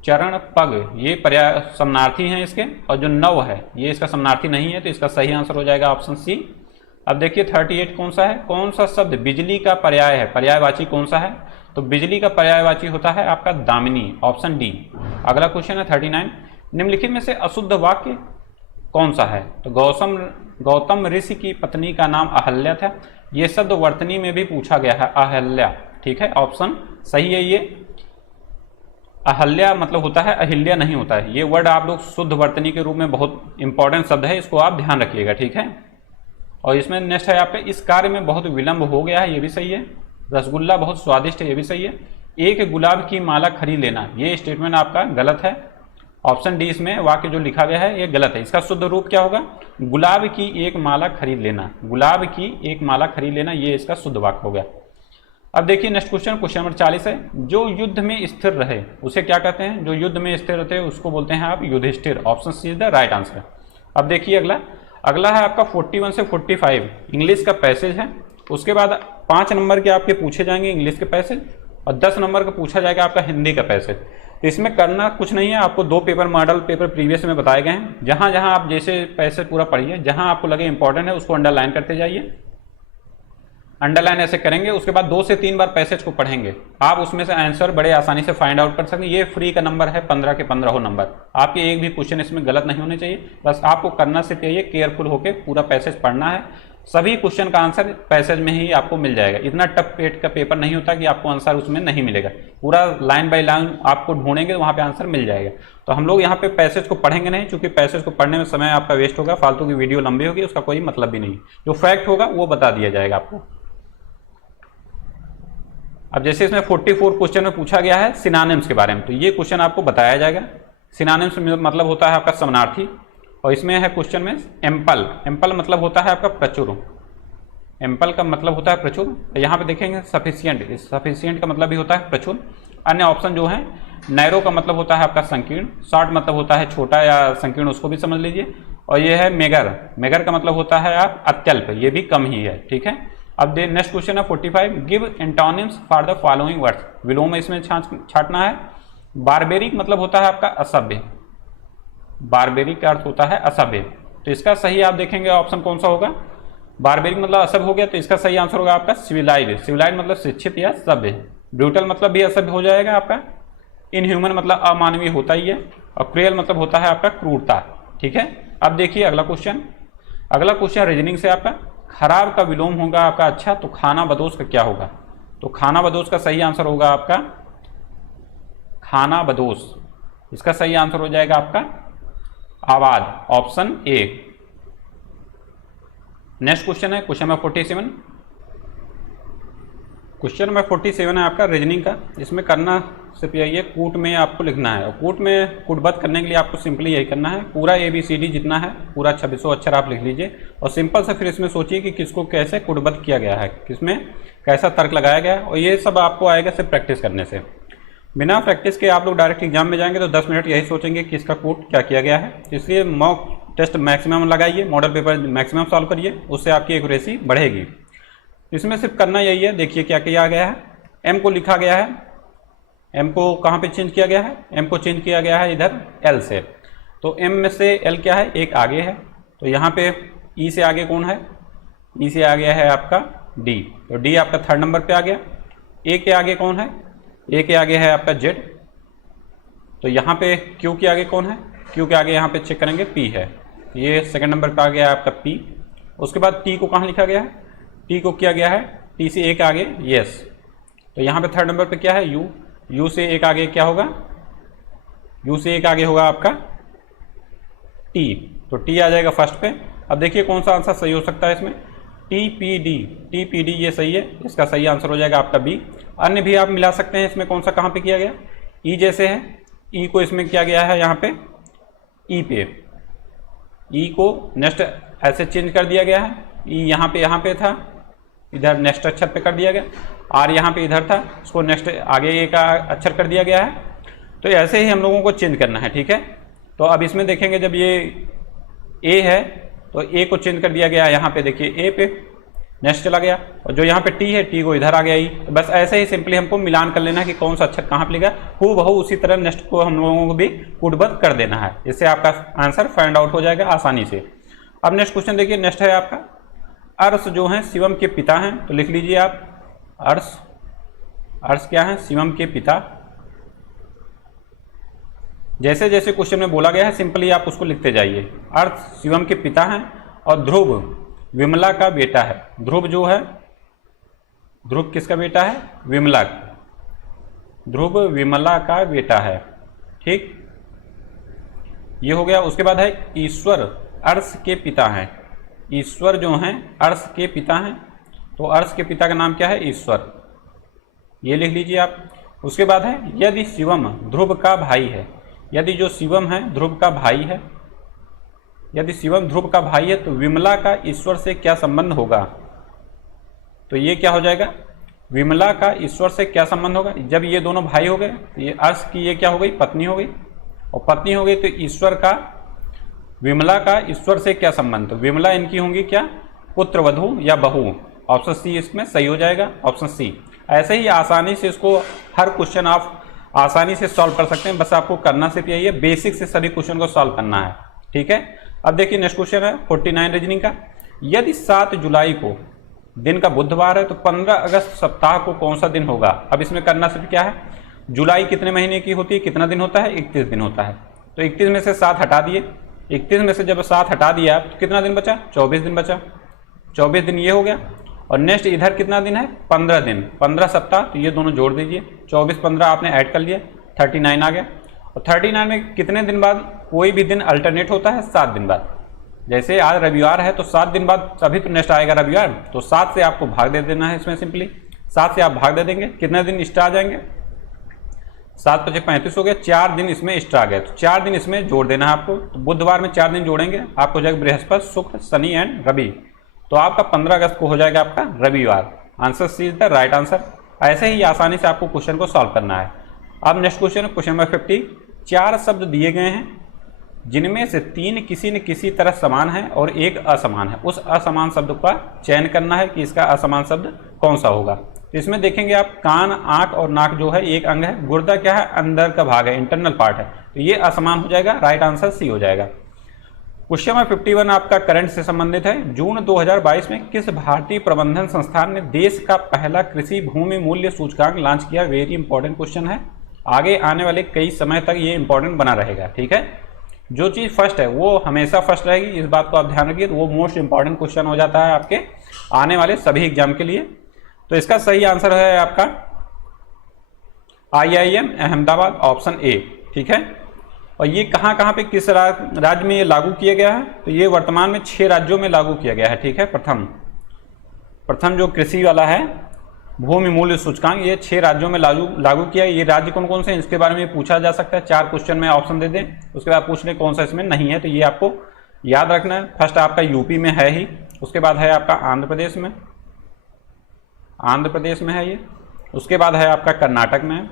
चरण, पग ये पर्याय समानार्थी हैं इसके, और जो नव है ये इसका समानार्थी नहीं है, तो इसका सही आंसर हो जाएगा ऑप्शन सी। अब देखिए 38 कौन सा है, कौन सा शब्द बिजली का पर्याय है, पर्यायवाची कौन सा है। तो बिजली का पर्यायवाची होता है आपका दामिनी, ऑप्शन डी। अगला क्वेश्चन है 39, निम्नलिखित में से अशुद्ध वाक्य कौन सा है। तो गौतम ऋषि की पत्नी का नाम अहल्या था, ये शब्द वर्तनी में भी पूछा गया है, अहल्या, ठीक है, ऑप्शन सही है ये। अहल्या मतलब होता है अहिल्या नहीं होता है, ये वर्ड आप लोग शुद्ध वर्तनी के रूप में बहुत इंपॉर्टेंट शब्द है, इसको आप ध्यान रखिएगा, ठीक है। और इसमें नेक्स्ट है आपका, इस कार्य में बहुत विलंब हो गया है, ये भी सही है। रसगुल्ला बहुत स्वादिष्ट है, ये भी सही है। एक गुलाब की माला खरीद लेना, ये स्टेटमेंट आपका गलत है, ऑप्शन डी इसमें वाक्य जो लिखा गया है ये गलत है। इसका शुद्ध रूप क्या होगा, गुलाब की एक माला खरीद लेना, गुलाब की एक माला खरीद लेना, ये इसका शुद्ध वाक्य हो गया। अब देखिए नेक्स्ट क्वेश्चन नंबर 40 है, जो युद्ध में स्थिर रहे उसे क्या कहते हैं। जो युद्ध में स्थिर रहते हैं उसको बोलते हैं आप Yudhishthir, option C is the right answer. अब देखिए अगला है आपका 41 से 45 इंग्लिश का पैसेज है। उसके बाद 5 नंबर के आपके पूछे जाएंगे इंग्लिश के पैसेज, और 10 नंबर का पूछा जाएगा आपका हिंदी का पैसेज। इसमें करना कुछ नहीं है, आपको 2 पेपर मॉडल पेपर प्रीवियस में बताए गए हैं, जहां जहां आप जैसे पैसेज पूरा पढ़िए, जहां आपको लगे इंपॉर्टेंट है उसको अंडरलाइन करते जाइए। अंडरलाइन ऐसे करेंगे, उसके बाद 2 से 3 बार पैसेज को पढ़ेंगे, आप उसमें से आंसर बड़े आसानी से फाइंड आउट कर सकेंगे। ये फ्री का नंबर है, 15 के 15 हो नंबर, आपके एक भी क्वेश्चन इसमें गलत नहीं होने चाहिए। बस आपको करना सिर्फ यही है, केयरफुल होकर पूरा पैसेज पढ़ना है, सभी क्वेश्चन का आंसर पैसेज में ही आपको मिल जाएगा। इतना टफ पेट का पेपर नहीं होता कि आपको आंसर उसमें नहीं मिलेगा, पूरा लाइन बाय लाइन आपको ढूंढेंगे तो वहाँ पे आंसर मिल जाएगा। तो हम लोग यहाँ पे पैसेज को पढ़ेंगे नहीं, क्योंकि पैसेज को पढ़ने में समय आपका वेस्ट होगा, फालतू की वीडियो लंबी होगी, उसका कोई मतलब भी नहीं। जो फैक्ट होगा वो बता दिया जाएगा आपको। अब जैसे इसमें 44 क्वेश्चन में पूछा गया है सिनोनिम्स के बारे में, तो ये क्वेश्चन आपको बताया जाएगा। सिनोनिम्स मतलब होता है आपका समानार्थी, और इसमें है क्वेश्चन में एम्पल मतलब होता है आपका प्रचुर, एम्पल का मतलब होता है प्रचुर। यहाँ पे देखेंगे सफिशिएंट का मतलब भी होता है प्रचुर। अन्य ऑप्शन जो है, नैरो का मतलब होता है आपका संकीर्ण, शॉर्ट मतलब होता है छोटा या संकीर्ण, उसको भी समझ लीजिए। और ये है मेगर का मतलब होता है आप अत्यल्प, ये भी कम ही है, ठीक है। अब नेक्स्ट क्वेश्चन है 45, give antonyms for the following words. विलोम में इसमें छांटना है। बारबेरिक मतलब होता है आपका असभ्य, बारबेरिक का अर्थ होता है असभ्य, तो इसका सही आप देखेंगे ऑप्शन कौन सा होगा। बारबेरिक मतलब असभ्य हो गया, तो इसका सही आंसर होगा आपका सिविलाइज मतलब शिक्षित या सभ्य। ब्रूटल मतलब भी असभ्य हो जाएगा आपका। इनह्यूमन मतलब अमानवीय होता ही है, और क्रूएल मतलब होता है आपका क्रूरता, ठीक है। अब देखिए अगला क्वेश्चन रीजनिंग से आपका, खराब का विलोम होगा आपका अच्छा, तो खाना बदोश का क्या होगा। तो खानाबदोश का सही आंसर होगा आपका खानाबदोश। इसका सही आंसर हो जाएगा आपका आबाद, ऑप्शन ए। नेक्स्ट क्वेश्चन है क्वेश्चन नंबर 47। क्वेश्चन नंबर 47 है आपका रीजनिंग का। इसमें करना सिर्फ यही है, कूट में आपको लिखना है, और कूट में कूटबद्ध करने के लिए आपको सिंपली यही करना है, पूरा ABCD जितना है पूरा 2600 अक्षर आप लिख लीजिए, और सिंपल से फिर इसमें सोचिए कि किसको कैसे कूटबद्ध किया गया है, किसमें कैसा तर्क लगाया गया है, और ये सब आपको आएगा सिर्फ प्रैक्टिस करने से। बिना प्रैक्टिस के आप लोग डायरेक्ट एग्जाम में जाएंगे तो 10 मिनट यही सोचेंगे कि इसका कूट क्या किया गया है। इसलिए मॉक टेस्ट मैक्सिमम लगाइए, मॉडल पेपर मैक्सिमम सॉल्व करिए, उससे आपकी एक्यूरेसी बढ़ेगी। इसमें सिर्फ करना यही है, देखिए क्या किया गया है। एम को लिखा गया है, एम को कहाँ पे चेंज किया गया है, एम को चेंज किया गया है इधर एल से। तो एम में से एल क्या है, एक आगे है, तो यहाँ पे ई से आगे कौन है, ई से आगे है आपका डी, तो डी आपका 3rd नंबर पे आ गया। ए के आगे कौन है, ए के आगे है आपका जेड, तो यहाँ पे क्यू के आगे कौन है, क्यू के आगे यहाँ पे चेक करेंगे पी है, ये 2nd नंबर पे आ गया आपका पी। उसके बाद टी को कहाँ लिखा गया है, टी को किया गया है टी से एक आगे यस, तो यहाँ पे 3rd नंबर पे क्या है यू, यू से एक आगे क्या होगा, यू से एक आगे होगा आपका टी, तो टी आ जाएगा फर्स्ट पे। अब देखिए कौन सा आंसर सही हो सकता है इसमें, टीपीडी, टीपीडी ये सही है, इसका सही आंसर हो जाएगा आपका बी। अन्य भी आप मिला सकते हैं, इसमें कौन सा कहाँ पे किया गया, ई जैसे है, ई को इसमें किया गया है यहाँ पे ई पे, ई को नेक्स्ट ऐसे चेंज कर दिया गया है, ई यहाँ पे था, इधर नेक्स्ट अक्षर पे कर दिया गया, आर यहाँ पे इधर था, इसको नेक्स्ट आगे ए का अक्षर कर दिया गया है। तो ऐसे ही हम लोगों को चेंज करना है, ठीक है। तो अब इसमें देखेंगे जब ये ए है तो ए को चेंज कर दिया गया यहाँ पे, देखिए ए पे नेक्स्ट चला गया, और जो यहाँ पे टी है टी को इधर आ गया ई। तो बस ऐसे ही सिंपली हमको मिलान कर लेना है कि कौन सा अक्षर कहाँ पे लिखा, हूबहू उसी तरह नेक्स्ट को हम लोगों को भी कूटबद्ध कर देना है, इससे आपका आंसर फाइंड आउट हो जाएगा आसानी से। अब नेक्स्ट क्वेश्चन देखिए, नेक्स्ट है आपका अर्श जो है शिवम के पिता हैं, तो लिख लीजिए आप अर्श, अर्श क्या है, शिवम के पिता। जैसे जैसे क्वेश्चन में बोला गया है सिंपली आप उसको लिखते जाइए। अर्श शिवम के पिता हैं और ध्रुव विमला का बेटा है। ध्रुव जो है, ध्रुव किसका बेटा है, विमला, ध्रुव विमला का बेटा है, ठीक, ये हो गया। उसके बाद है ईश्वर अर्श के पिता हैं, ईश्वर जो हैं अर्श के पिता हैं, तो अर्श के पिता का नाम क्या है, ईश्वर, ये लिख लीजिए आप। उसके बाद है यदि शिवम ध्रुव का भाई है, यदि जो शिवम है ध्रुव का भाई है, यदि शिवम ध्रुव का भाई है तो विमला का ईश्वर से क्या संबंध होगा, तो ये क्या हो जाएगा, विमला का ईश्वर से क्या संबंध होगा। जब ये दोनों भाई हो गए तो ये अर्श की ये क्या हो गई, पत्नी हो गई, और पत्नी हो गई तो ईश्वर का विमला का ईश्वर से क्या संबंध, तो विमला इनकी होंगी क्या, पुत्र वधू या बहू, ऑप्शन सी इसमें सही हो जाएगा, ऑप्शन सी। ऐसे ही आसानी से इसको हर क्वेश्चन आप आसानी से सॉल्व कर सकते हैं, बस आपको करना सिर्फ यही है, बेसिक से सभी क्वेश्चन को सॉल्व करना है, ठीक है। अब देखिए नेक्स्ट क्वेश्चन है 49 रीजनिंग का। यदि 7 जुलाई को दिन का बुधवार है तो 15 अगस्त सप्ताह को कौन सा दिन होगा। अब इसमें करना सिर्फ क्या है, जुलाई कितने महीने की होती है, कितना दिन होता है, 31 दिन होता है, तो 31 में से 7 हटा दिए, 31 में से जब 7 हटा दिया तो कितना दिन बचा, 24 दिन बचा, 24 दिन ये हो गया। और नेक्स्ट इधर कितना दिन है, 15 दिन, 15 सप्ताह, तो ये दोनों जोड़ दीजिए, 24-15 आपने ऐड कर लिया, 39 आ गया। और 39 में कितने दिन बाद कोई भी दिन अल्टरनेट होता है, 7 दिन बाद। जैसे आज रविवार है तो 7 दिन बाद तभी तो नेक्स्ट आएगा रविवार, तो 7 से आपको भाग दे देना है इसमें, सिंपली 7 से आप भाग दे देंगे, कितने दिन एक्स्ट्रा आ जाएंगे, 7 × 5 = 35 हो गया, 4 दिन इसमें एक्स्ट्रा आ गए, तो 4 दिन इसमें जोड़ देना है आपको। तो बुधवार में 4 दिन जोड़ेंगे, आपको हो जाएगा बृहस्पति, शुक्र, शनि एंड रवि, तो आपका 15 अगस्त को हो जाएगा आपका रविवार। Answer C is the right answer. ऐसे ही आसानी से आपको क्वेश्चन को सॉल्व करना है। अब नेक्स्ट क्वेश्चन है क्वेश्चन नंबर 50। 4 शब्द दिए गए हैं जिनमें से 3 किसी न किसी तरह समान है और एक असमान है, उस असमान शब्द का चयन करना है कि इसका असमान शब्द कौन सा होगा। तो इसमें देखेंगे आप, कान, आंख और नाक जो है एक अंग है, गुर्दा क्या है, अंदर का भाग है, इंटरनल पार्ट है, तो ये असमान हो जाएगा, राइट आंसर सी हो जाएगा। क्वेश्चन नंबर 51 आपका करंट से संबंधित है। जून 2022 में किस भारतीय प्रबंधन संस्थान ने देश का पहला कृषि भूमि मूल्य सूचकांक लॉन्च किया। वेरी इंपॉर्टेंट क्वेश्चन है, आगे आने वाले कई समय तक ये इंपॉर्टेंट बना रहेगा, ठीक है। जो चीज़ फर्स्ट है वो हमेशा फर्स्ट रहेगी, इस बात को आप ध्यान रखिए, वो मोस्ट इंपॉर्टेंट क्वेश्चन हो जाता है आपके आने वाले सभी एग्जाम के लिए। तो इसका सही आंसर है आपका IIM अहमदाबाद, ऑप्शन ए। ठीक है, और ये कहाँ कहाँ पे किस राज्य में ये लागू किया गया है? तो ये वर्तमान में 6 राज्यों में लागू किया गया है। ठीक है, प्रथम जो कृषि वाला है भूमि मूल्य सूचकांक, ये 6 राज्यों में लागू किया है। ये राज्य कौन कौन से हैं इसके बारे में पूछा जा सकता है। 4 क्वेश्चन में ऑप्शन दे दें, उसके बाद पूछ लें कौन सा इसमें नहीं है, तो ये आपको याद रखना है। फर्स्ट आपका यूपी में है ही, उसके बाद है आपका आंध्र प्रदेश में है ये, उसके बाद है आपका कर्नाटक में,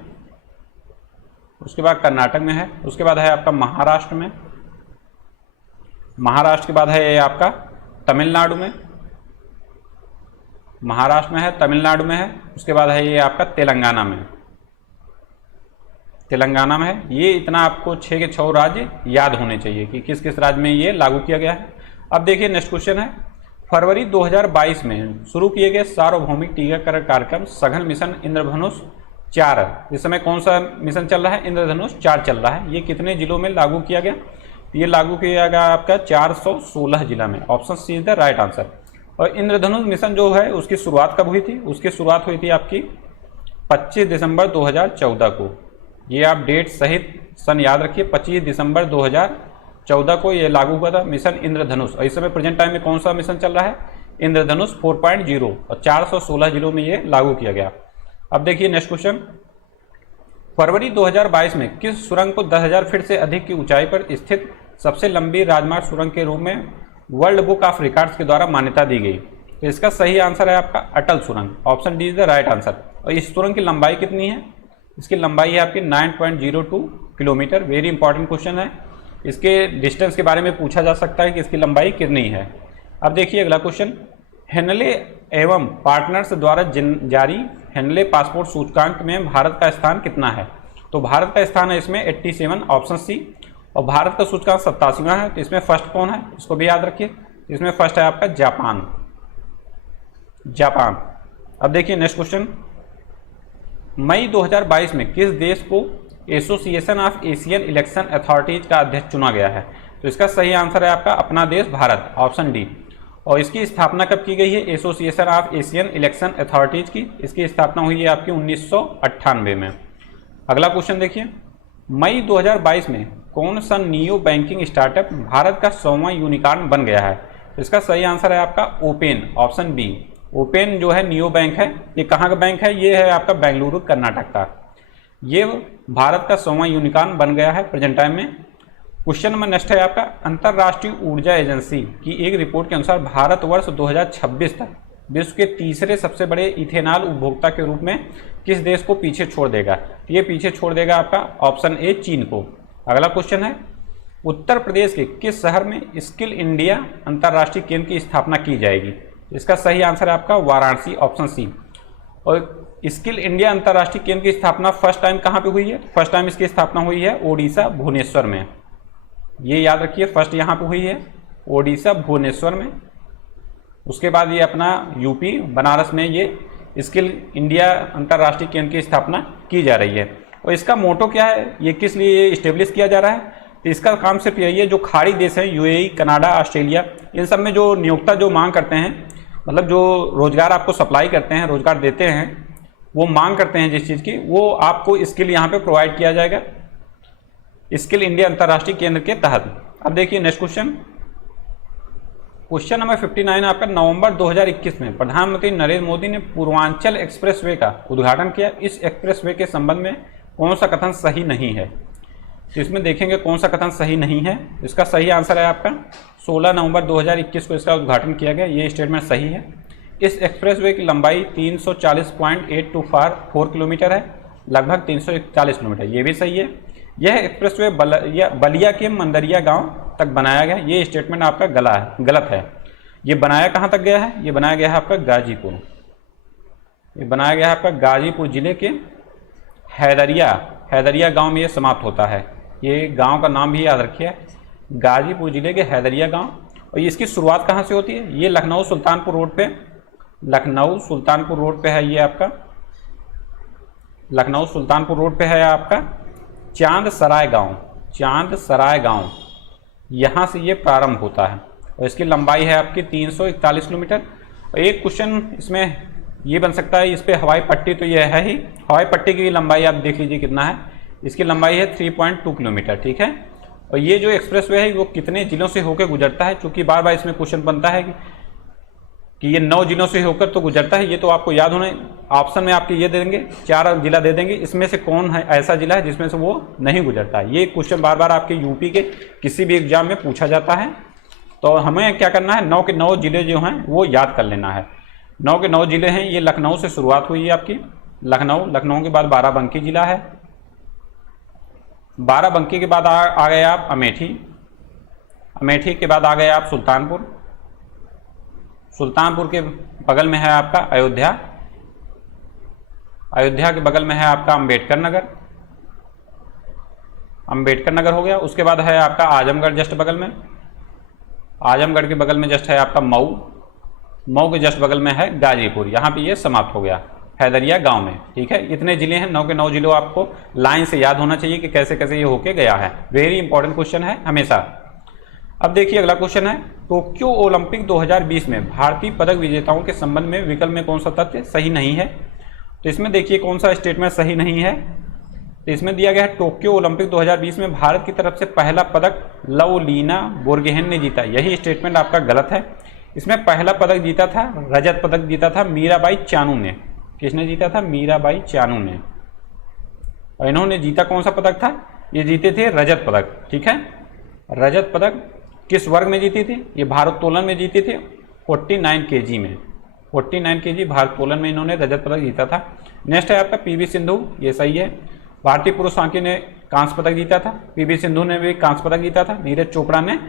उसके बाद कर्नाटक में है, उसके बाद है आपका महाराष्ट्र में, महाराष्ट्र के बाद है ये आपका तमिलनाडु में, महाराष्ट्र में है, तमिलनाडु में है, उसके बाद है ये आपका तेलंगाना में है। ये इतना आपको 6 के 6 राज्य याद होने चाहिए कि किस किस राज्य में ये लागू किया गया है। अब देखिए नेक्स्ट क्वेश्चन है, फरवरी 2022 में शुरू किए गए सार्वभौमिक टीकाकरण कार्यक्रम सघन मिशन इंद्रधनुष 4, इस समय कौन सा मिशन चल रहा है? इंद्रधनुष 4 चल रहा है। ये कितने जिलों में लागू किया गया? ये लागू किया गया आपका 416 जिला में, option C is the right answer. और इंद्रधनुष मिशन जो है उसकी शुरुआत कब हुई थी? उसकी शुरुआत हुई थी आपकी 25 दिसंबर 2014 को। ये आप डेट सहित सन याद रखिए, 25 दिसंबर 2014 को ये लागू हुआ था मिशन इंद्रधनुष। और इस समय प्रेजेंट टाइम में कौन सा मिशन चल रहा है? इंद्रधनुष 4.0, और 416 जिलों में ये लागू किया गया। अब देखिए नेक्स्ट क्वेश्चन, फरवरी 2022 में किस सुरंग को 10,000 फीट से अधिक की ऊंचाई पर स्थित सबसे लंबी राजमार्ग सुरंग के रूप में वर्ल्ड बुक ऑफ रिकॉर्ड्स के द्वारा मान्यता दी गई? तो इसका सही आंसर है आपका अटल सुरंग, option D is the right answer. और इस सुरंग की लंबाई कितनी है? इसकी लंबाई है आपकी 9.02 किलोमीटर। वेरी इंपॉर्टेंट क्वेश्चन है, इसके डिस्टेंस के बारे में पूछा जा सकता है कि इसकी लंबाई कितनी है। अब देखिए अगला क्वेश्चन, हेनले एवं पार्टनर्स द्वारा जारी हेनले पासपोर्ट सूचकांक में भारत का स्थान कितना है? तो भारत का स्थान है इसमें 87, ऑप्शन सी। और भारत का सूचकांक 87वां है, तो इसमें फर्स्ट कौन है इसको भी याद रखिए। इसमें फर्स्ट है आपका जापान। अब देखिए नेक्स्ट क्वेश्चन, मई 2022 में किस देश को association of Asian election authorities का अध्यक्ष चुना गया है? तो इसका सही आंसर है आपका अपना देश भारत, ऑप्शन डी। और इसकी स्थापना कब की गई है? Association of Asian election authorities की इसकी स्थापना हुई है आपकी 1998 में। अगला क्वेश्चन देखिए, मई 2022 में कौन सा नियो बैंकिंग स्टार्टअप भारत का 100वां यूनिकॉर्न बन गया है? तो इसका सही आंसर है आपका ओपेन, ऑप्शन बी। ओपेन जो है नियो बैंक है, ये कहाँ का बैंक है? ये है आपका बेंगलुरु कर्नाटक का। ये भारत का 100वां यूनिकॉर्न बन गया है प्रेजेंट टाइम में। क्वेश्चन नंबर नेक्स्ट है आपका, अंतर्राष्ट्रीय ऊर्जा एजेंसी की एक रिपोर्ट के अनुसार भारत वर्ष 2026 तक विश्व के तीसरे सबसे बड़े इथेनॉल उपभोक्ता के रूप में किस देश को पीछे छोड़ देगा? ये पीछे छोड़ देगा आपका ऑप्शन ए, चीन को। अगला क्वेश्चन है, उत्तर प्रदेश के किस शहर में स्किल इंडिया अंतर्राष्ट्रीय केंद्र की स्थापना की जाएगी? इसका सही आंसर है आपका वाराणसी, ऑप्शन सी। और स्किल इंडिया अंतर्राष्ट्रीय केंद्र की स्थापना फर्स्ट टाइम कहाँ पे हुई है? फर्स्ट टाइम इसकी स्थापना हुई है ओडिशा भुवनेश्वर में। ये याद रखिए, फर्स्ट यहाँ पे हुई है ओडिशा भुवनेश्वर में। उसके बाद ये अपना यूपी बनारस में ये स्किल इंडिया अंतर्राष्ट्रीय केंद्र की स्थापना की जा रही है। और इसका मोटो क्या है? ये किस लिए इस्टेब्लिश किया जा रहा है? तो इसका काम सिर्फ यही है, जो खाड़ी देश हैं यूएई, कनाडा, ऑस्ट्रेलिया, इन सब में जो नियोक्ता जो मांग करते हैं, मतलब जो रोजगार आपको सप्लाई करते हैं, रोजगार देते हैं, वो मांग करते हैं जिस चीज़ की, वो आपको स्किल यहाँ पे प्रोवाइड किया जाएगा स्किल इंडिया अंतर्राष्ट्रीय केंद्र के तहत। अब देखिए नेक्स्ट क्वेश्चन, क्वेश्चन नंबर 59 आपका, नवंबर 2021 में प्रधानमंत्री नरेंद्र मोदी ने पूर्वांचल एक्सप्रेसवे का उद्घाटन किया। इस एक्सप्रेसवे के संबंध में कौन सा कथन सही नहीं है? तो इसमें देखेंगे कौन सा कथन सही नहीं है। इसका सही आंसर है आपका 16 नवंबर 2021 को इसका उद्घाटन किया गया। ये स्टेटमेंट सही है। इस एक्सप्रेसवे की लंबाई 340.824 किलोमीटर है, लगभग 341 किलोमीटर। ये भी सही है। यह एक्सप्रेसवे बलिया के मंदरिया गांव तक बनाया गया। ये स्टेटमेंट आपका गलत है। ये बनाया कहाँ तक गया है? ये बनाया गया है आपका गाजीपुर। ये बनाया गया है आपका गाजीपुर जिले के हैदरिया गांव में ये समाप्त होता है। ये गांव का नाम भी याद रखिए, गाजीपुर जिले के हैदरिया गांव। और इसकी शुरुआत कहाँ से होती है? ये लखनऊ सुल्तानपुर रोड पे है। ये आपका लखनऊ सुल्तानपुर रोड पे है आपका चांद सराय गांव, यहाँ से ये प्रारंभ होता है। और इसकी लंबाई है आपकी 341 किलोमीटर। और एक क्वेश्चन इसमें ये बन सकता है। इस पे हवाई पट्टी तो ये है ही, हवाई पट्टी की लंबाई आप देख लीजिए कितना है, इसकी लंबाई है 3.2 किलोमीटर, ठीक है। और ये जो एक्सप्रेसवे है वो कितने जिलों से होकर गुजरता है, क्योंकि बार बार इसमें क्वेश्चन बनता है कि ये 9 जिलों से होकर तो गुजरता है, ये तो आपको याद होने। ऑप्शन में आपके ये दे देंगे, 4 जिला दे देंगे, इसमें से कौन है ऐसा जिला है जिसमें से वो नहीं गुजरता है। ये क्वेश्चन बार बार आपके यूपी के किसी भी एग्जाम में पूछा जाता है। तो हमें क्या करना है, 9 के 9 जिले जो हैं वो याद कर लेना है। 9 के 9 जिले हैं, ये लखनऊ से शुरुआत हुई है आपकी, लखनऊ के बाद बाराबंकी जिला है, बाराबंकी के बाद आ गए आप अमेठी के बाद आ गए आप सुल्तानपुर के बगल में है आपका अयोध्या के बगल में है आपका अम्बेडकर नगर हो गया। उसके बाद है आपका आजमगढ़ जस्ट बगल में, आजमगढ़ के बगल में जस्ट है आपका मऊ के जस्ट बगल में है गाजीपुर। यहाँ पे ये समाप्त हो गया हैदरिया गांव में, ठीक है। इतने जिले हैं, 9 के 9 जिलों आपको लाइन से याद होना चाहिए कि कैसे कैसे ये होके गया है। वेरी इंपॉर्टेंट क्वेश्चन है हमेशा। अब देखिए अगला क्वेश्चन है, टोक्यो ओलंपिक 2020 में भारतीय पदक विजेताओं के संबंध में विकल्प में कौन सा तथ्य सही नहीं है। तो इसमें देखिए कौन सा स्टेटमेंट सही नहीं है। तो इसमें दिया गया है टोक्यो ओलंपिक 2020 में भारत की तरफ से पहला पदक लवलीना बोरगोहेन ने जीता। यही स्टेटमेंट आपका गलत है। इसमें पहला पदक जीता था, रजत पदक जीता था मीराबाई चानू ने। किसने जीता था? मीराबाई चानू ने। और इन्होंने जीता कौन सा पदक था? ये जीते थे रजत पदक, ठीक है। रजत पदक किस वर्ग में जीती थी? ये भारोत्तोलन में जीती थी, 49 kg में, 49 kg भारोत्तोलन में इन्होंने रजत पदक जीता था। नेक्स्ट है आपका पीवी सिंधु, ये सही है। भारतीय पुरुष हॉकी ने कांस्य पदक जीता था, पीवी सिंधु ने भी कांस्य पदक जीता था। नीरज चोपड़ा ने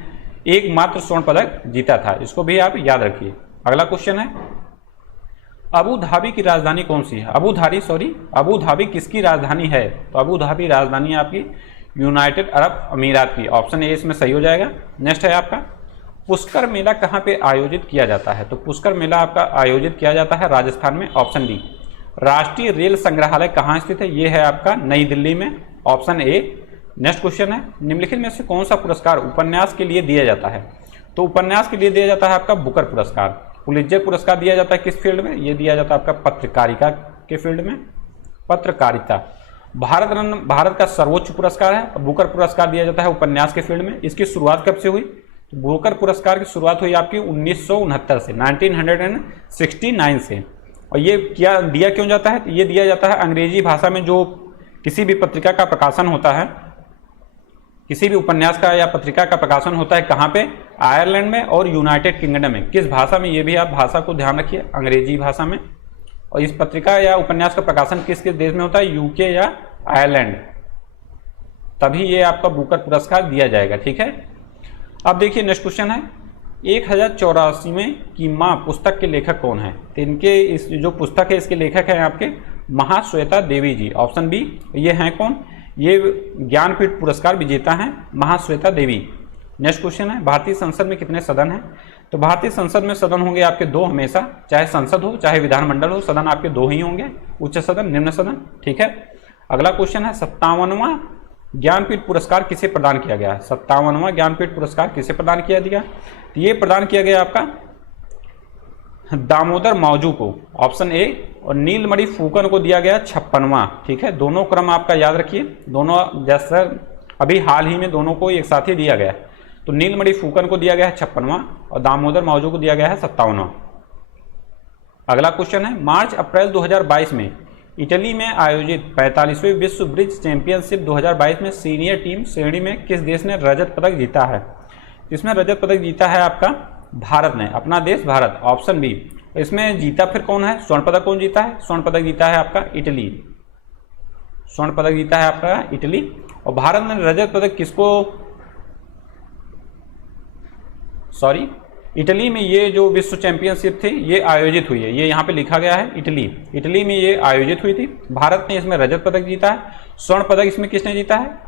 एकमात्र स्वर्ण पदक जीता था, इसको भी आप याद रखिए। अगला क्वेश्चन है, अबू धाबी की राजधानी कौन सी है? अबू धाबी किसकी राजधानी है? तो अबू धाबी राजधानी आपकी यूनाइटेड अरब अमीरात की। ऑप्शन ए इसमें सही हो जाएगा। नेक्स्ट है आपका, पुष्कर मेला कहाँ पे आयोजित किया जाता है? तो पुष्कर मेला आपका आयोजित किया जाता है राजस्थान में। Option D. राष्ट्रीय रेल संग्रहालय कहाँ स्थित है? ये है आपका नई दिल्ली में। Option A. नेक्स्ट क्वेश्चन है, निम्नलिखित में से कौन सा पुरस्कार उपन्यास के लिए दिया जाता है? तो उपन्यास के लिए दिया जाता है आपका बुकर पुरस्कार। पुलित्जर पुरस्कार दिया जाता है किस फील्ड में? ये दिया जाता है आपका पत्रकारिता के फील्ड में, पत्रकारिता। भारत का सर्वोच्च पुरस्कार है। बुकर पुरस्कार दिया जाता है उपन्यास के फील्ड में। इसकी शुरुआत कब से हुई? तो बुकर पुरस्कार की शुरुआत हुई आपकी 1969 से, 1969 से। और ये क्या दिया क्यों जाता है? ये दिया जाता है अंग्रेजी भाषा में जो किसी भी पत्रिका का प्रकाशन होता है, किसी भी उपन्यास का या पत्रिका का प्रकाशन होता है, कहाँ पे? आयरलैंड में और यूनाइटेड किंगडम में। किस भाषा में? ये भी आप भाषा को ध्यान रखिए, अंग्रेजी भाषा में। और इस पत्रिका या उपन्यास का प्रकाशन किस किस देश में होता है? यूके या आयरलैंड। तभी ये आपका बुकर पुरस्कार दिया जाएगा, ठीक है। अब देखिए नेक्स्ट क्वेश्चन है, 1084वें की माँ पुस्तक के लेखक कौन है? तो इनके इस जो पुस्तक है इसके लेखक हैं आपके महाश्वेता देवी जी। Option B. ये हैं कौन? ये ज्ञानपीठ पुरस्कार विजेता हैं महाश्वेता देवी। नेक्स्ट क्वेश्चन है, भारतीय संसद में कितने सदन हैं? तो भारतीय संसद में सदन होंगे आपके 2 हमेशा, चाहे संसद हो चाहे विधानमंडल हो, सदन आपके 2 ही होंगे, उच्च सदन, निम्न सदन, ठीक है। अगला क्वेश्चन है, 57वां ज्ञानपीठ पुरस्कार किसे प्रदान किया गया? 57वां ज्ञानपीठ पुरस्कार किसे प्रदान किया गया? तो ये प्रदान किया गया आपका दामोदर मौजू को। Option A. और नीलमणि फूकन को दिया गया 56वां, ठीक है। दोनों क्रम आपका याद रखिए, दोनों जैसे अभी हाल ही में दोनों को एक साथ ही दिया गया। तो नीलमणि फूकन को दिया गया है 56वां और दामोदर मौजू को दिया गया है 57वां। अगला क्वेश्चन है, मार्च अप्रैल 2022 में इटली में आयोजित 45वें विश्व ब्रिज चैंपियनशिप 2022 में सीनियर टीम श्रेणी में किस देश ने रजत पदक जीता है? इसमें रजत पदक जीता है आपका भारत ने, अपना देश भारत। Option B. इसमें जीता फिर कौन है? स्वर्ण पदक कौन जीता है? स्वर्ण पदक जीता है आपका इटली। स्वर्ण पदक जीता है आपका इटली। और भारत ने रजत पदक किसको, सॉरी, इटली में ये जो विश्व चैंपियनशिप थी ये आयोजित हुई है। ये यहाँ पे लिखा गया है इटली में ये आयोजित हुई थी। भारत ने इसमें रजत पदक जीता है। स्वर्ण पदक इसमें किसने जीता है?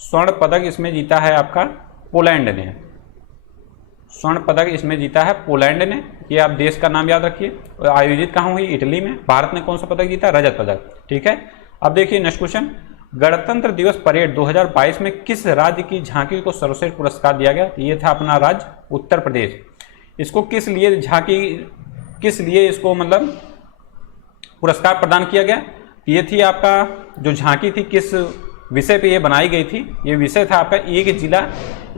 स्वर्ण पदक इसमें जीता है आपका पोलैंड ने। स्वर्ण पदक इसमें जीता है पोलैंड ने। ये आप देश का नाम याद रखिए। आयोजित कहाँ हुई? इटली में। भारत ने कौन सा पदक जीता? रजत पदक, ठीक है। अब देखिए नेक्स्ट क्वेश्चन, गणतंत्र दिवस परेड 2022 में किस राज्य की झांकी को सर्वश्रेष्ठ पुरस्कार दिया गया? ये था अपना राज्य उत्तर प्रदेश। इसको किस लिए झांकी, किस लिए इसको मतलब पुरस्कार प्रदान किया गया। ये थी आपका जो झांकी थी, किस विषय पे ये बनाई गई थी? ये विषय था आपका एक जिला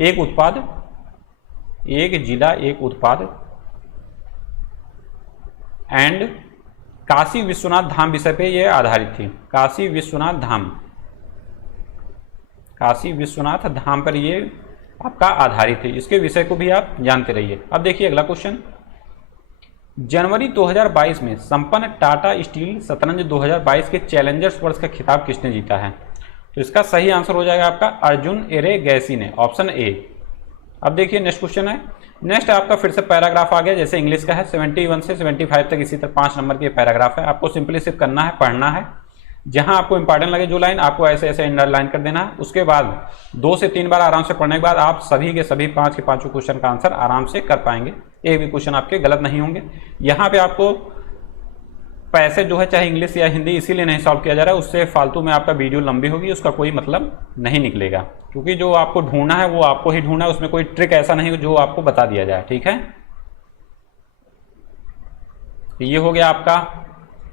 एक उत्पाद, एक जिला एक उत्पाद एंड काशी विश्वनाथ धाम विषय पे ये आधारित थी। काशी विश्वनाथ धाम, काशी विश्वनाथ धाम पर ये आपका आधारित है। इसके विषय को भी आप जानते रहिए। अब देखिए अगला क्वेश्चन, जनवरी 2022 में संपन्न टाटा स्टील शतरंज 2022 के चैलेंजर्स वर्ष का खिताब किसने जीता है? तो इसका सही आंसर हो जाएगा आपका अर्जुन एरेगैसी ने, ऑप्शन ए। अब देखिए नेक्स्ट क्वेश्चन है। नेक्स्ट आपका फिर से पैराग्राफ आ गया, जैसे इंग्लिश का है 71 से 75 तक इसी तरह 5 नंबर के पैराग्राफ है। आपको सिंपली सिर्फ करना है, पढ़ना है, जहां आपको इंपॉर्टेंट लगे जो लाइन आपको ऐसे ऐसे अंडरलाइन कर देना है। उसके बाद 2 से 3 बार आराम से पढ़ने के बाद आप सभी के सभी 5 के 5 क्वेश्चन का आंसर आराम से कर पाएंगे। एक भी क्वेश्चन आपके गलत नहीं होंगे। यहाँ पे आपको पैसे जो है चाहे इंग्लिश या हिंदी इसीलिए नहीं सॉल्व किया जा रहा है, उससे फालतू में आपका वीडियो लंबी होगी, उसका कोई मतलब नहीं निकलेगा, क्योंकि जो आपको ढूंढना है वो आपको ही ढूंढना है, उसमें कोई ट्रिक ऐसा नहीं जो आपको बता दिया जाए। ठीक है, ये हो गया आपका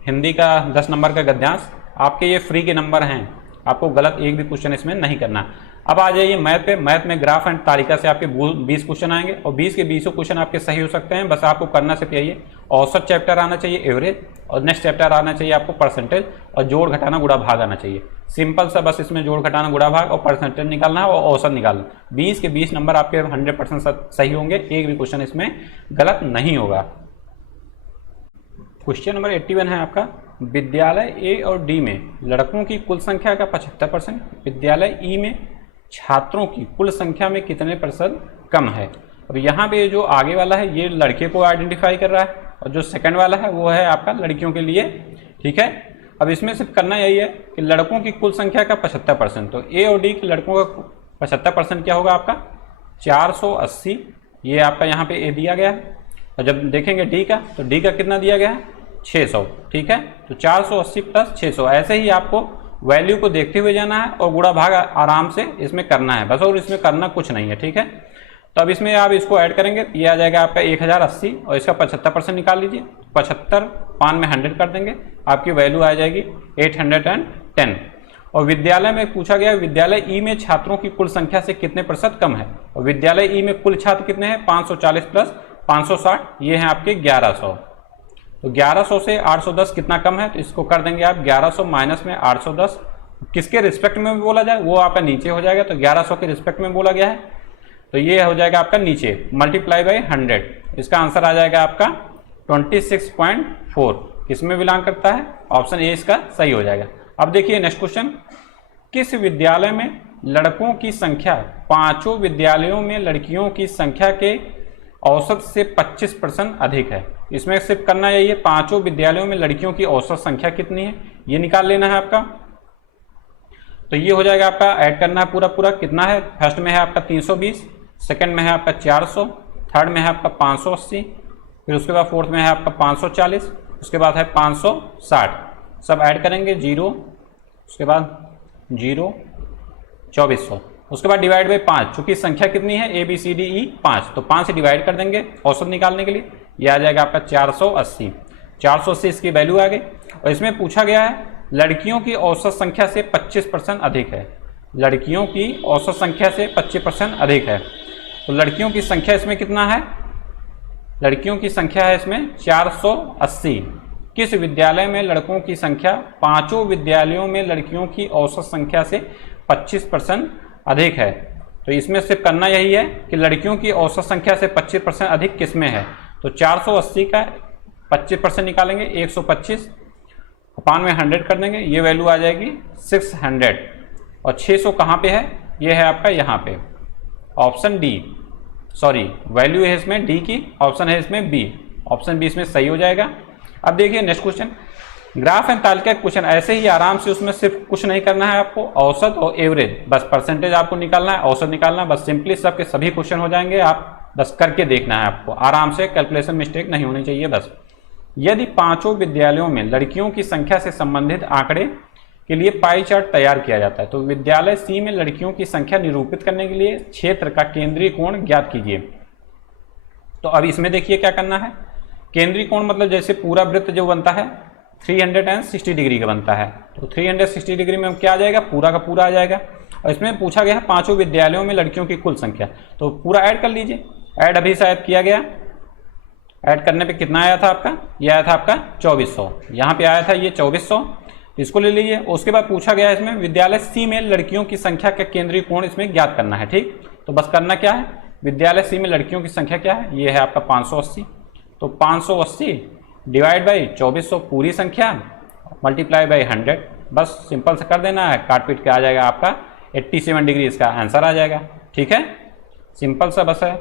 हिंदी का 10 नंबर का गद्यांश। आपके ये फ्री के नंबर हैं, आपको गलत एक भी क्वेश्चन इसमें नहीं करना। अब आ जाइए मैथ पे। मैथ में ग्राफ एंड तालिका से आपके 20 क्वेश्चन आएंगे और 20 के 20 क्वेश्चन आपके सही हो सकते हैं। बस आपको करना सिर्फ यही है, औसत चैप्टर आना चाहिए, एवरेज, और नेक्स्ट चैप्टर आना चाहिए आपको परसेंटेज, और जोड़ घटाना गुणा भाग आना चाहिए। सिंपल सा बस इसमें जोड़ घटाना गुणा भाग और परसेंटेज निकालना है और औसत निकालना। 20 के 20 नंबर आपके 100% सही होंगे, एक भी क्वेश्चन इसमें गलत नहीं होगा। क्वेश्चन नंबर 81 है आपका, विद्यालय ए और डी में लड़कों की कुल संख्या का 75%, विद्यालय ई में छात्रों की कुल संख्या में कितने प्रतिशत कम है? और यहाँ पे जो आगे वाला है ये लड़के को आइडेंटिफाई कर रहा है और जो सेकंड वाला है वो है आपका लड़कियों के लिए। ठीक है, अब इसमें सिर्फ करना यही है कि लड़कों की कुल संख्या का 75%, तो ए और डी के लड़कों का 75% क्या होगा आपका 480, ये आपका यहाँ पे ए दिया गया है। और जब देखेंगे डी का, तो डी का कितना दिया गया है 600। ठीक है, तो 480 प्लस 600, ऐसे ही आपको वैल्यू को देखते हुए जाना है और गुणा भाग आराम से इसमें करना है बस, और इसमें करना कुछ नहीं है। ठीक है, तो अब इसमें आप इसको ऐड करेंगे, ये आ जाएगा आपका 1080 और इसका 75% निकाल लीजिए। 75 5 में 100 कर देंगे, आपकी वैल्यू आ जाएगी 810। और विद्यालय में पूछा गया विद्यालय ई में छात्रों की कुल संख्या से कितने प्रतिशत कम है? और विद्यालय ई में कुल छात्र कितने हैं 540 प्लस 560, ये हैं आपके 1100। तो 1100 से 810 कितना कम है? तो इसको कर देंगे आप 1100 माइनस में 810, किसके रिस्पेक्ट में बोला जाए वो आपका नीचे हो जाएगा, तो 1100 के रिस्पेक्ट में बोला गया है, तो ये हो जाएगा आपका नीचे मल्टीप्लाई बाई 100। इसका आंसर आ जाएगा आपका 26.4। किसमें बिलोंग करता है? ऑप्शन ए इसका सही हो जाएगा। अब देखिए नेक्स्ट क्वेश्चन, किस विद्यालय में लड़कों की संख्या 5 विद्यालयों में लड़कियों की संख्या के औसत से 25% अधिक है? इसमें सिर्फ करना यही है, 5 विद्यालयों में लड़कियों की औसत संख्या कितनी है ये निकाल लेना है आपका। तो ये हो जाएगा आपका, ऐड करना है पूरा कितना है। फर्स्ट में है आपका 320, सेकंड में है आपका 400, थर्ड में है आपका 580, फिर उसके बाद फोर्थ में है आपका 540, उसके बाद है 560, सब ऐड करेंगे 0, उसके बाद 0 2400, उसके बाद डिवाइड बाई 5, चूंकि संख्या कितनी है A B C D E 5, तो 5 से डिवाइड कर देंगे औसत निकालने के लिए, ये आ जाएगा आपका 480। 480 इसकी वैल्यू आ गई। और इसमें पूछा गया है लड़कियों की औसत संख्या से 25% अधिक है, लड़कियों की औसत संख्या से 25% अधिक है। तो लड़कियों की संख्या इसमें कितना है? लड़कियों की संख्या है इसमें 480। किस विद्यालय में लड़कों की संख्या 5 विद्यालयों में लड़कियों की औसत संख्या से 25% अधिक है? तो इसमें सिर्फ करना यही है कि लड़कियों की औसत संख्या से 25% अधिक किस में है। तो 480 का 25% निकालेंगे 125, 5 में 100 कर देंगे, ये वैल्यू आ जाएगी 600। और 600 कहाँ पे है? ये है आपका यहाँ पे ऑप्शन डी, सॉरी वैल्यू है इसमें डी की, ऑप्शन है इसमें बी, ऑप्शन बी इसमें सही हो जाएगा। अब देखिए नेक्स्ट क्वेश्चन, ग्राफ एंड तालिका क्वेश्चन ऐसे ही आराम से, उसमें सिर्फ कुछ नहीं करना है आपको, औसत और एवरेज, बस परसेंटेज आपको निकालना है, औसत निकालना है, बस सिंपली सबके सभी क्वेश्चन हो जाएंगे। आप बस करके देखना है आपको आराम से, कैलकुलेशन मिस्टेक नहीं होनी चाहिए बस। यदि 5 विद्यालयों में लड़कियों की संख्या से संबंधित आंकड़े के लिए पाई चार्ट तैयार किया जाता है, तो विद्यालय सी में लड़कियों की संख्या निरूपित करने के लिए क्षेत्र का केंद्रीय कोण ज्ञात कीजिए। तो अब इसमें देखिए क्या करना है, केंद्रीय कोण मतलब जैसे पूरा वृत्त जो बनता है 360 डिग्री का बनता है। तो 360 डिग्री में क्या आ जाएगा, पूरा का पूरा आ जाएगा। और इसमें पूछा गया है पांचों विद्यालयों में लड़कियों की कुल संख्या, तो पूरा ऐड कर लीजिए। ऐड अभी शायद किया गया, ऐड करने पे कितना आया था आपका, ये आया था आपका 2400, यहाँ पे आया था ये 2400, इसको ले लीजिए। उसके बाद पूछा गया है इसमें विद्यालय सी में लड़कियों की संख्या का केंद्रीय कोण इसमें ज्ञात करना है। ठीक, तो बस करना क्या है, विद्यालय सी में लड़कियों की संख्या क्या है, ये है आपका 580। तो 580 डिवाइड बाई 2400 पूरी संख्या मल्टीप्लाई बाई 100, बस सिंपल से कर देना है, काट पीट के आ जाएगा आपका 87 डिग्री, इसका आंसर आ जाएगा। ठीक है, सिंपल सा बस है।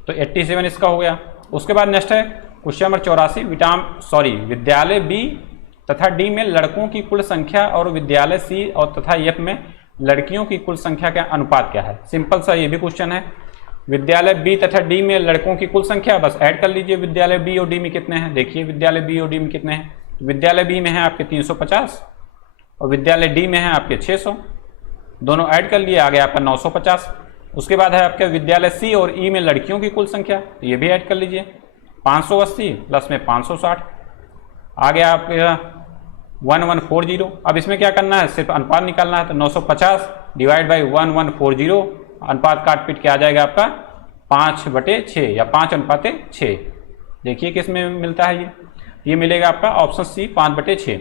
तो 87 इसका हो गया। उसके बाद नेक्स्ट है क्वेश्चन नंबर 84, विद्यालय बी तथा डी में लड़कों की कुल संख्या और विद्यालय सी और तथा एफ में लड़कियों की कुल संख्या का अनुपात क्या है। सिंपल सा ये भी क्वेश्चन है। विद्यालय बी तथा डी में लड़कों की कुल संख्या, बस ऐड कर लीजिए विद्यालय बी और डी में कितने हैं। देखिए विद्यालय बी और डी में कितने हैं, विद्यालय बी में है आपके 350 और विद्यालय डी में है आपके 600, दोनों ऐड कर लिए, आ गया आपका 950। उसके बाद है आपके विद्यालय सी और ई में लड़कियों की कुल संख्या, तो ये भी ऐड कर लीजिए, 580 प्लस में 560, आ गया आपका 1140। अब इसमें क्या करना है, सिर्फ अनुपात निकालना है। तो 950 डिवाइड बाई 1140, अनुपात काट पीट के आ जाएगा आपका 5/6 या 5:6। देखिए किस में मिलता है, ये मिलेगा आपका ऑप्शन सी 5/6।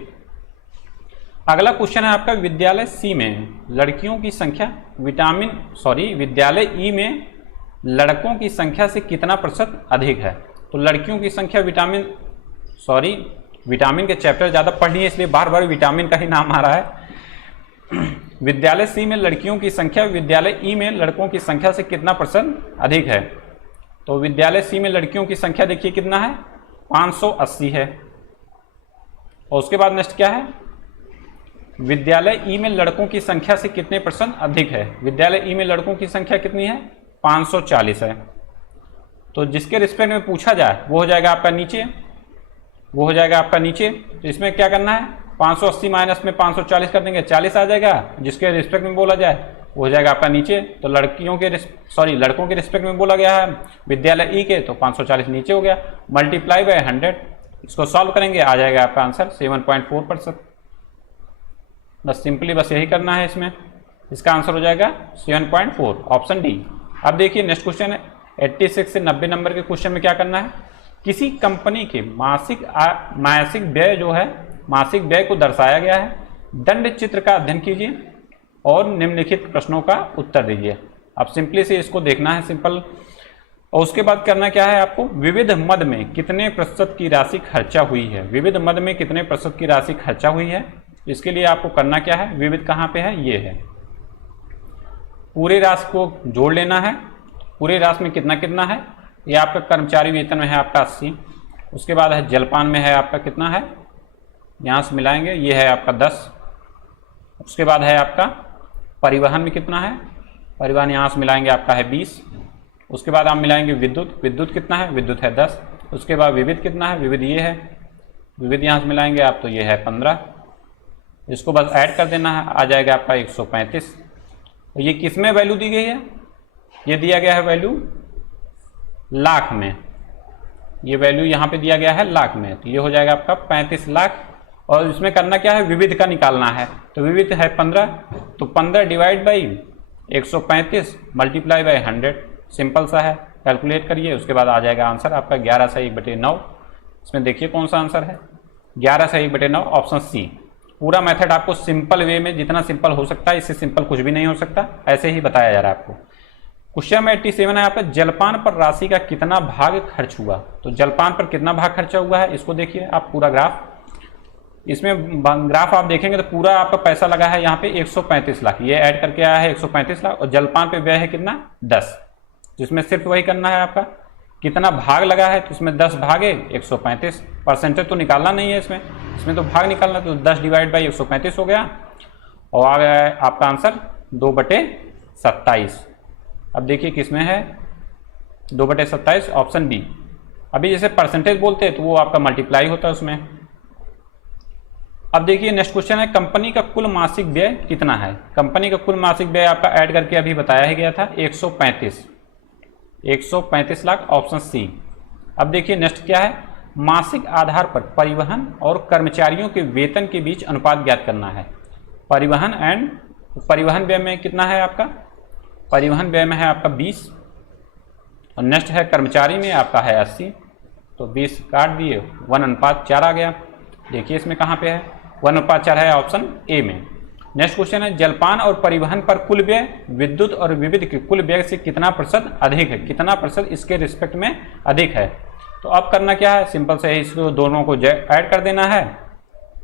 अगला क्वेश्चन है आपका विद्यालय सी में लड़कियों की संख्या विद्यालय ई में लड़कों की संख्या से कितना प्रतिशत अधिक है। तो लड़कियों की संख्या विटामिन के चैप्टर ज़्यादा पढ़ लिए इसलिए बार बार विटामिन का ही नाम आ रहा है। विद्यालय सी में लड़कियों की संख्या विद्यालय ई में लड़कों की संख्या से कितना प्रतिशत अधिक है। तो विद्यालय सी में लड़कियों की संख्या देखिए कितना है, 580 है। और उसके बाद नेक्स्ट क्या है, विद्यालय ई में लड़कों की संख्या से कितने % अधिक है। विद्यालय ई में लड़कों की संख्या कितनी है, 540 है। तो जिसके रिस्पेक्ट में पूछा जाए वो हो जाएगा आपका नीचे, वो हो जाएगा आपका नीचे। तो इसमें क्या करना है, 580 माइनस में 540 कर देंगे, 40 आ जाएगा। जिसके रिस्पेक्ट में बोला जाए वो हो जाएगा आपका नीचे। तो लड़कों के रिस्पेक्ट में बोला गया है विद्यालय ई के, तो 540 नीचे हो गया, मल्टीप्लाई बाय 100। इसको सॉल्व करेंगे, आ जाएगा आपका आंसर 7.4%। बस सिंपली बस यही करना है इसमें, इसका आंसर हो जाएगा 7.4, ऑप्शन डी। अब देखिए नेक्स्ट क्वेश्चन है 86 से 90 नंबर के क्वेश्चन में क्या करना है, किसी कंपनी के मासिक व्यय जो है, मासिक व्यय को दर्शाया गया है, दंड चित्र का अध्ययन कीजिए और निम्नलिखित प्रश्नों का उत्तर दीजिए। अब सिंपली से इसको देखना है सिंपल। और उसके बाद करना क्या है आपको, विविध मद में कितने प्रतिशत की राशि खर्चा हुई है। विविध मद में कितने प्रतिशत की राशि खर्चा हुई है, इसके लिए आपको करना क्या है, विविध कहाँ पे है, ये है, पूरे राशि को जोड़ लेना है। पूरे राशि में कितना कितना है, ये आपका कर्मचारी वेतन में है आपका 80, उसके बाद है जलपान में है आपका कितना है, यहाँ से मिलाएंगे, ये है आपका 10। उसके बाद है आपका परिवहन में कितना है, परिवहन यहाँ से मिलाएंगे आपका है 20। उसके बाद आप मिलाएंगे विद्युत कितना है, विद्युत है 10। उसके बाद विविध कितना है, विविध ये है, विविध यहाँ से मिलाएंगे आप, तो ये है 15। इसको बस ऐड कर देना है, आ जाएगा आपका 135। तो ये किस में वैल्यू दी गई है, ये दिया गया है वैल्यू लाख में, ये वैल्यू यहाँ पे दिया गया है लाख में। तो ये हो जाएगा आपका 35 लाख। और इसमें करना क्या है, विविध का निकालना है। तो विविध है 15, तो 15 divide by 135 multiply by 100, simple सा है, कैलकुलेट करिए। उसके बाद आ जाएगा आंसर आपका 11 से 1/9। इसमें देखिए कौन सा आंसर है, 11 से 1/9, ऑप्शन सी। पूरा मेथड आपको सिंपल वे में, जितना सिंपल हो सकता है, इससे सिंपल कुछ भी नहीं हो सकता, ऐसे ही बताया जा रहा है आपको। क्वेश्चन में 87 है यहाँ पे, जलपान पर राशि का कितना भाग खर्च हुआ। तो जलपान पर कितना भाग खर्चा हुआ है, इसको देखिए आप पूरा ग्राफ। इसमें ग्राफ आप देखेंगे तो पूरा आपका पैसा लगा है यहाँ पे 135 लाख, ये ऐड करके आया है 135 लाख। और जलपान पे व्यय है कितना, 10, जिसमें सिर्फ वही करना है आपका, कितना भाग लगा है, तो इसमें 10 भागे 135। परसेंटेज तो निकालना नहीं है इसमें तो भाग निकालना, तो 10 डिवाइड बाई 135 हो गया और आ गया है आपका आंसर 2/27। अब देखिए किसमें है, 2/27, ऑप्शन बी। अभी जैसे परसेंटेज बोलते हैं तो वो आपका मल्टीप्लाई होता है उसमें। अब देखिए नेक्स्ट क्वेश्चन है, कंपनी का कुल मासिक व्यय कितना है। कंपनी का कुल मासिक व्यय आपका ऐड करके अभी बताया ही गया था 135 लाख, ऑप्शन सी। अब देखिए नेक्स्ट क्या है, मासिक आधार पर परिवहन और कर्मचारियों के वेतन के बीच अनुपात ज्ञात करना है। परिवहन व्यय में कितना है आपका, परिवहन व्यय में है आपका 20 और नेक्स्ट है कर्मचारी में आपका है 80, तो 20 काट दिए 1:4 आ गया। देखिए इसमें कहाँ पे है 1:4 है ऑप्शन ए में। नेक्स्ट क्वेश्चन है जलपान और परिवहन पर कुल व्यय विद्युत और विविध के कुल व्यय से कितना प्रतिशत अधिक है, कितना प्रतिशत इसके रिस्पेक्ट में अधिक है। तो अब करना क्या है, सिंपल से इसको दोनों को ऐड कर देना है।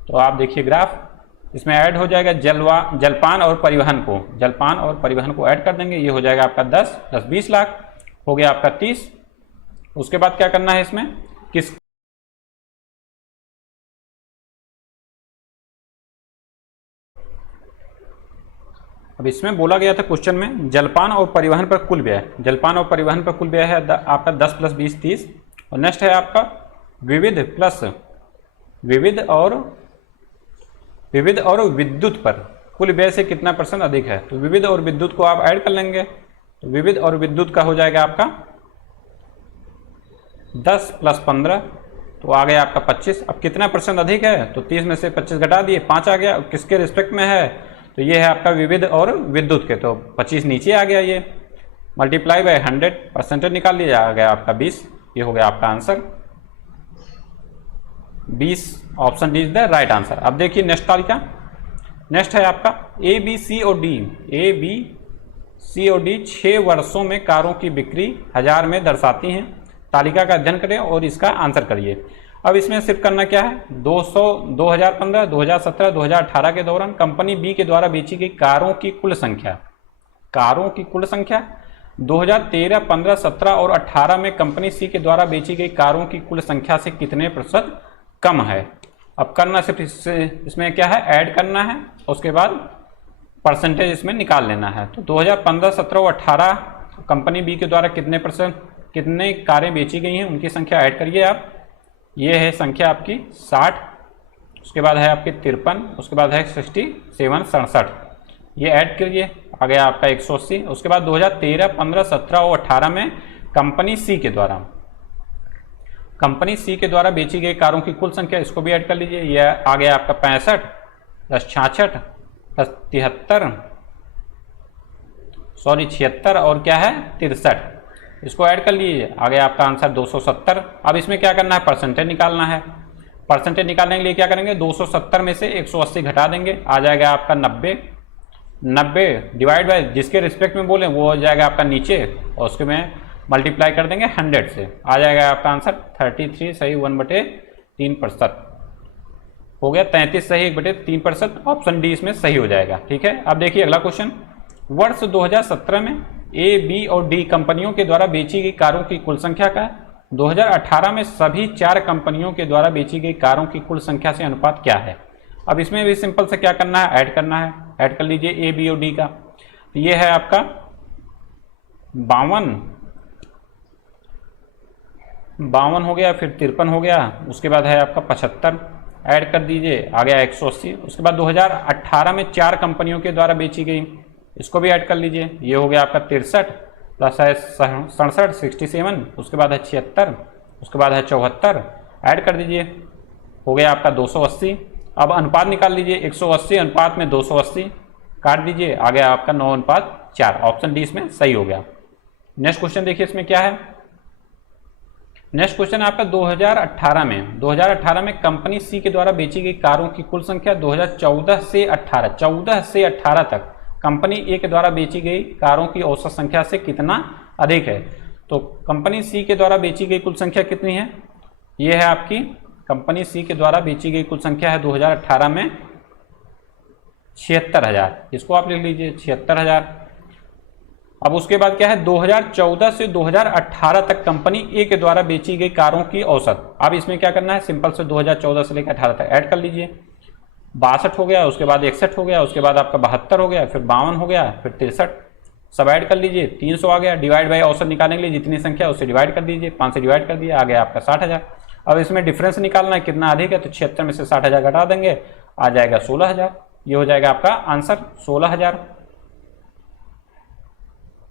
तो आप देखिए ग्राफ, इसमें ऐड हो जाएगा जलपान और परिवहन को ऐड कर देंगे, ये हो जाएगा आपका 10 + 20 लाख हो गया आपका 30। उसके बाद क्या करना है इसमें किस अब इसमें बोला गया था क्वेश्चन में जलपान और परिवहन पर कुल व्यय, जलपान और परिवहन पर कुल व्यय है आपका 10 + 20 30 और नेक्स्ट है आपका विविध और विद्युत पर कुल व्यय से कितना % अधिक है। तो विविध और विद्युत को आप ऐड कर लेंगे, तो विविध और विद्युत का हो जाएगा आपका 10 + 15 तो आ गया आपका 25। अब कितना % अधिक है, तो 30 में से 25 घटा दिए 5 आ गया। किसके रिस्पेक्ट में है, तो ये है आपका विविध और विद्युत के, तो 25 नीचे आ गया, ये मल्टीप्लाई बाय 100 परसेंटेज निकाल लिया, आ गया आपका 20। ये हो गया आपका answer 20, option D is the right answer. अब देखिए नेक्स्ट तालिका, नेक्स्ट है आपका ए बी सी और डी 6 वर्षों में कारों की बिक्री 1000 में दर्शाती हैं। तालिका का अध्ययन करें और इसका आंसर करिए। अब इसमें सिर्फ करना क्या है, 2015, 2017, 2018 के दौरान कंपनी बी के द्वारा बेची गई कारों की कुल संख्या 2013, 15, 17 और 18 में कंपनी सी के द्वारा बेची गई कारों की कुल संख्या से कितने % कम है। अब करना सिर्फ इसमें क्या है, ऐड करना है, उसके बाद परसेंटेज इसमें निकाल लेना है। तो 2015, 17 और 18 कंपनी बी के द्वारा कितने कारें बेची गई हैं उनकी संख्या ऐड करिए आप। ये है संख्या आपकी 60, उसके बाद है आपकी 53, उसके बाद है 67, 67, ये ऐड करिए, आ गया आपका 180। उसके बाद 2013, 15, 17 और 18 में कंपनी सी के द्वारा बेची गई कारों की कुल संख्या, इसको भी ऐड कर लीजिए। यह आ गया आपका 65 + 66 + 76 और क्या है 63, इसको ऐड कर लीजिए, आ गया आपका आंसर 270। अब इसमें क्या करना है, परसेंटेज निकालना है। परसेंटेज निकालने के लिए क्या करेंगे, 270 में से 180 घटा देंगे, आ जाएगा आपका 90 डिवाइड बाय जिसके रिस्पेक्ट में बोले वो हो जाएगा आपका नीचे, और उसके में मल्टीप्लाई कर देंगे 100 से, आ जाएगा आपका आंसर 33 सही 1/3% हो गया, 33 सही 1/3%, ऑप्शन डी इसमें सही हो जाएगा। ठीक है, अब देखिए अगला क्वेश्चन, वर्ष 2017 में ए, बी और डी कंपनियों के द्वारा बेची गई कारों की कुल संख्या का 2018 में सभी 4 कंपनियों के द्वारा बेची गई कारों की कुल संख्या से अनुपात क्या है। अब इसमें भी सिंपल से क्या करना है, ऐड करना है, ऐड कर लीजिए ए, बी और डी का। तो ये है आपका 52 हो गया, फिर 53 हो गया, उसके बाद है आपका 75, ऐड कर दीजिए, आ गया 180। उसके बाद 2018 में 4 कंपनियों के द्वारा बेची गई, इसको भी ऐड कर लीजिए, ये हो गया आपका 63 प्लस है 67 67, उसके बाद है 76, उसके बाद है 74, ऐड कर दीजिए, हो गया आपका 280। अब अनुपात निकाल लीजिए, 180 अनुपात में 280 काट दीजिए, आ गया आपका 9:4, ऑप्शन डी इसमें सही हो गया। नेक्स्ट क्वेश्चन देखिए इसमें क्या है, नेक्स्ट क्वेश्चन आपका 2018 में कंपनी सी के द्वारा बेची गई कारों की कुल संख्या 14 से 18 तक कंपनी ए के द्वारा बेची गई कारों की औसत संख्या से कितना अधिक है। तो कंपनी सी के द्वारा बेची गई कुल संख्या कितनी है, ये है आपकी कंपनी सी के द्वारा बेची गई कुल संख्या है 2018 में 76,000, इसको आप लिख लीजिए 76,000। अब उसके बाद क्या है, 2014 से 2018 तक कंपनी ए के द्वारा बेची गई कारों की औसत। अब इसमें क्या करना है, सिंपल से 2014 से लेकर 18 तक ऐड कर लीजिए, 62 हो गया, उसके बाद 61 हो गया, उसके बाद आपका 72 हो गया, फिर 52 हो गया, फिर 63, सब ऐड कर लीजिए, 300 आ गया। डिवाइड बाय औसत निकालने के लिए जितनी संख्या उससे डिवाइड कर दीजिए, 5 से डिवाइड कर दिया, आ गया आपका 60,000। अब इसमें डिफरेंस निकालना है कितना अधिक है, तो 76 में से 60,000 घटा देंगे, आ जाएगा 16,000, ये हो जाएगा आपका आंसर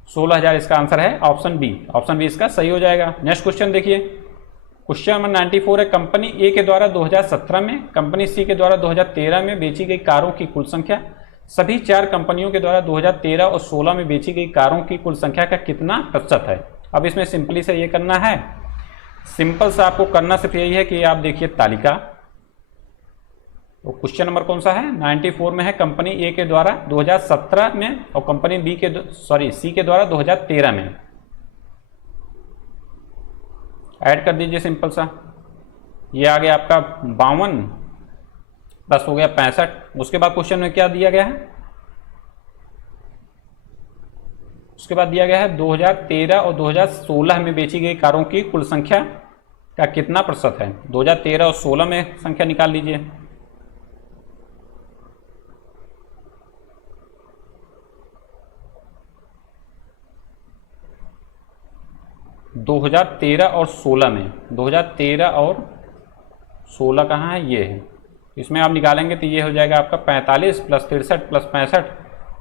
16,000 इसका आंसर है, ऑप्शन बी इसका सही हो जाएगा। नेक्स्ट क्वेश्चन देखिए, क्वेश्चन नंबर 94 है, कंपनी ए के द्वारा 2017 में, कंपनी सी के द्वारा 2013 में बेची गई कारों की कुल संख्या, सभी 4 कंपनियों के द्वारा 2013 और 16 में बेची गई कारों की कुल संख्या का कितना प्रतिशत है। अब इसमें सिंपली से ये करना है, सिंपल सा आपको करना सिर्फ यही है कि आप देखिए तालिका। तो क्वेश्चन नंबर कौन सा है, 94 में है, कंपनी ए के द्वारा 2017 में और कंपनी बी के सी के द्वारा 2013 में। ऐड कर दीजिए सिंपल सा, ये आ गया आपका 52 प्लस हो गया 65। उसके बाद क्वेश्चन में क्या दिया गया है, उसके बाद दिया गया है 2013 और 2016 में बेची गई कारों की कुल संख्या का कितना प्रतिशत है। 2013 और 16 में संख्या निकाल लीजिए। दो 2013 और 16 में, 2013 और 16 कहाँ है, ये है। इसमें आप निकालेंगे तो ये हो जाएगा आपका 45 प्लस 63 प्लस 65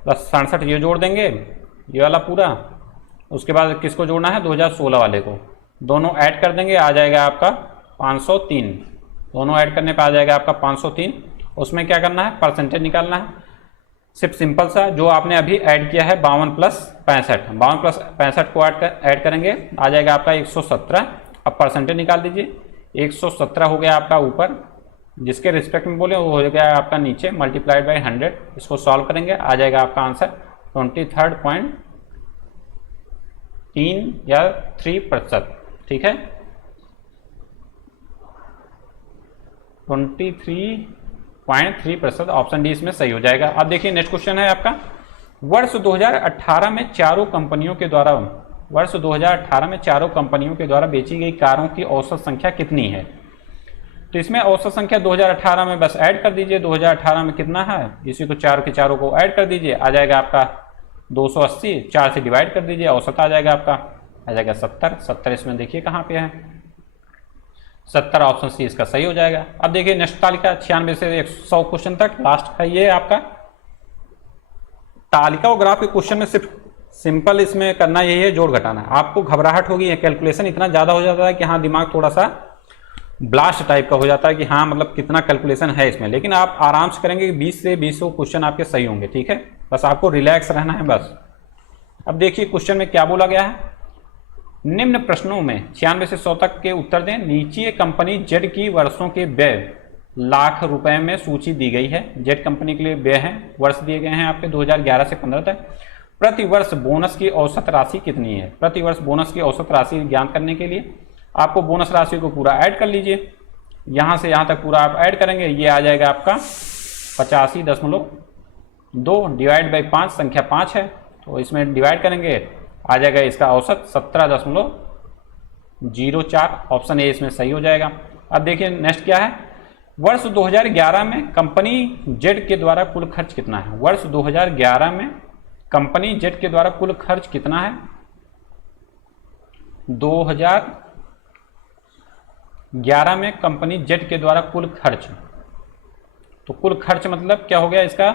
प्लस 67, ये जोड़ देंगे ये वाला पूरा। उसके बाद किसको जोड़ना है, 2016 वाले को, दोनों ऐड कर देंगे, आ जाएगा आपका 503। दोनों ऐड करने पर आ जाएगा आपका 503। उसमें क्या करना है, परसेंटेज निकालना है। सिर्फ सिंपल सा जो आपने अभी ऐड किया है 52 प्लस 65, 52 प्लस 65 को ऐड करेंगे, आ जाएगा आपका 117। अब परसेंटेज निकाल दीजिए, 117 हो गया आपका ऊपर, जिसके रिस्पेक्ट में बोले वो हो गया आपका नीचे, मल्टीप्लाइड बाई 100। इसको सॉल्व करेंगे, आ जाएगा आपका आंसर 23.3 या 3%। ठीक है, 23.3%, ऑप्शन डी इसमें सही हो जाएगा। अब देखिए नेक्स्ट क्वेश्चन है आपका, वर्ष 2018 में चारों कंपनियों के द्वारा, वर्ष 2018 में चारों कंपनियों के द्वारा बेची गई कारों की औसत संख्या कितनी है। तो इसमें औसत संख्या 2018 में बस ऐड कर दीजिए, 2018 में कितना है, इसी को चारों के चारों को ऐड कर दीजिए, आ जाएगा आपका 280, 4 से डिवाइड कर दीजिए, औसत आ जाएगा आपका, आ जाएगा 70। 70 इसमें देखिए कहाँ पे है, 70, ऑप्शन सी इसका सही हो जाएगा। अब देखिए नेक्स्ट तालिका 96 से 100 क्वेश्चन तक लास्ट है ये आपका तालिका और ग्राफ के क्वेश्चन में सिर्फ सिंपल इसमें करना यही है, जोड़ घटाना। आपको घबराहट होगी, कैलकुलेशन इतना ज़्यादा हो जाता है कि हाँ दिमाग थोड़ा सा ब्लास्ट टाइप का हो जाता है कि हाँ मतलब कितना कैलकुलेशन है इसमें, लेकिन आप आराम से करेंगे 20 से 20 क्वेश्चन आपके सही होंगे। ठीक है, बस आपको रिलैक्स रहना है बस। अब देखिए क्वेश्चन में क्या बोला गया है, निम्न प्रश्नों में 96 से 100 तक के उत्तर दें। नीचे कंपनी जेड की वर्षों के व्यय लाख रुपए में सूची दी गई है। जेड कंपनी के लिए व्यय है, वर्ष दिए गए हैं आपके 2011 से 15 तक। प्रति वर्ष बोनस की औसत राशि कितनी है। प्रति वर्ष बोनस की औसत राशि ज्ञान करने के लिए आपको बोनस राशि को पूरा ऐड कर लीजिए, यहाँ से यहाँ तक पूरा आप ऐड करेंगे, ये आ जाएगा आपका 85.2 डिवाइड बाई 5, संख्या 5 है तो इसमें डिवाइड करेंगे, आ जाएगा इसका औसत 17.04, ऑप्शन ए इसमें सही हो जाएगा। अब देखिए नेक्स्ट क्या है, वर्ष 2011 में कंपनी जेड के द्वारा कुल खर्च कितना है। वर्ष 2011 में कंपनी जेड के द्वारा कुल खर्च कितना है। 2011 में कंपनी जेड के द्वारा कुल खर्च, तो कुल खर्च मतलब क्या हो गया, इसका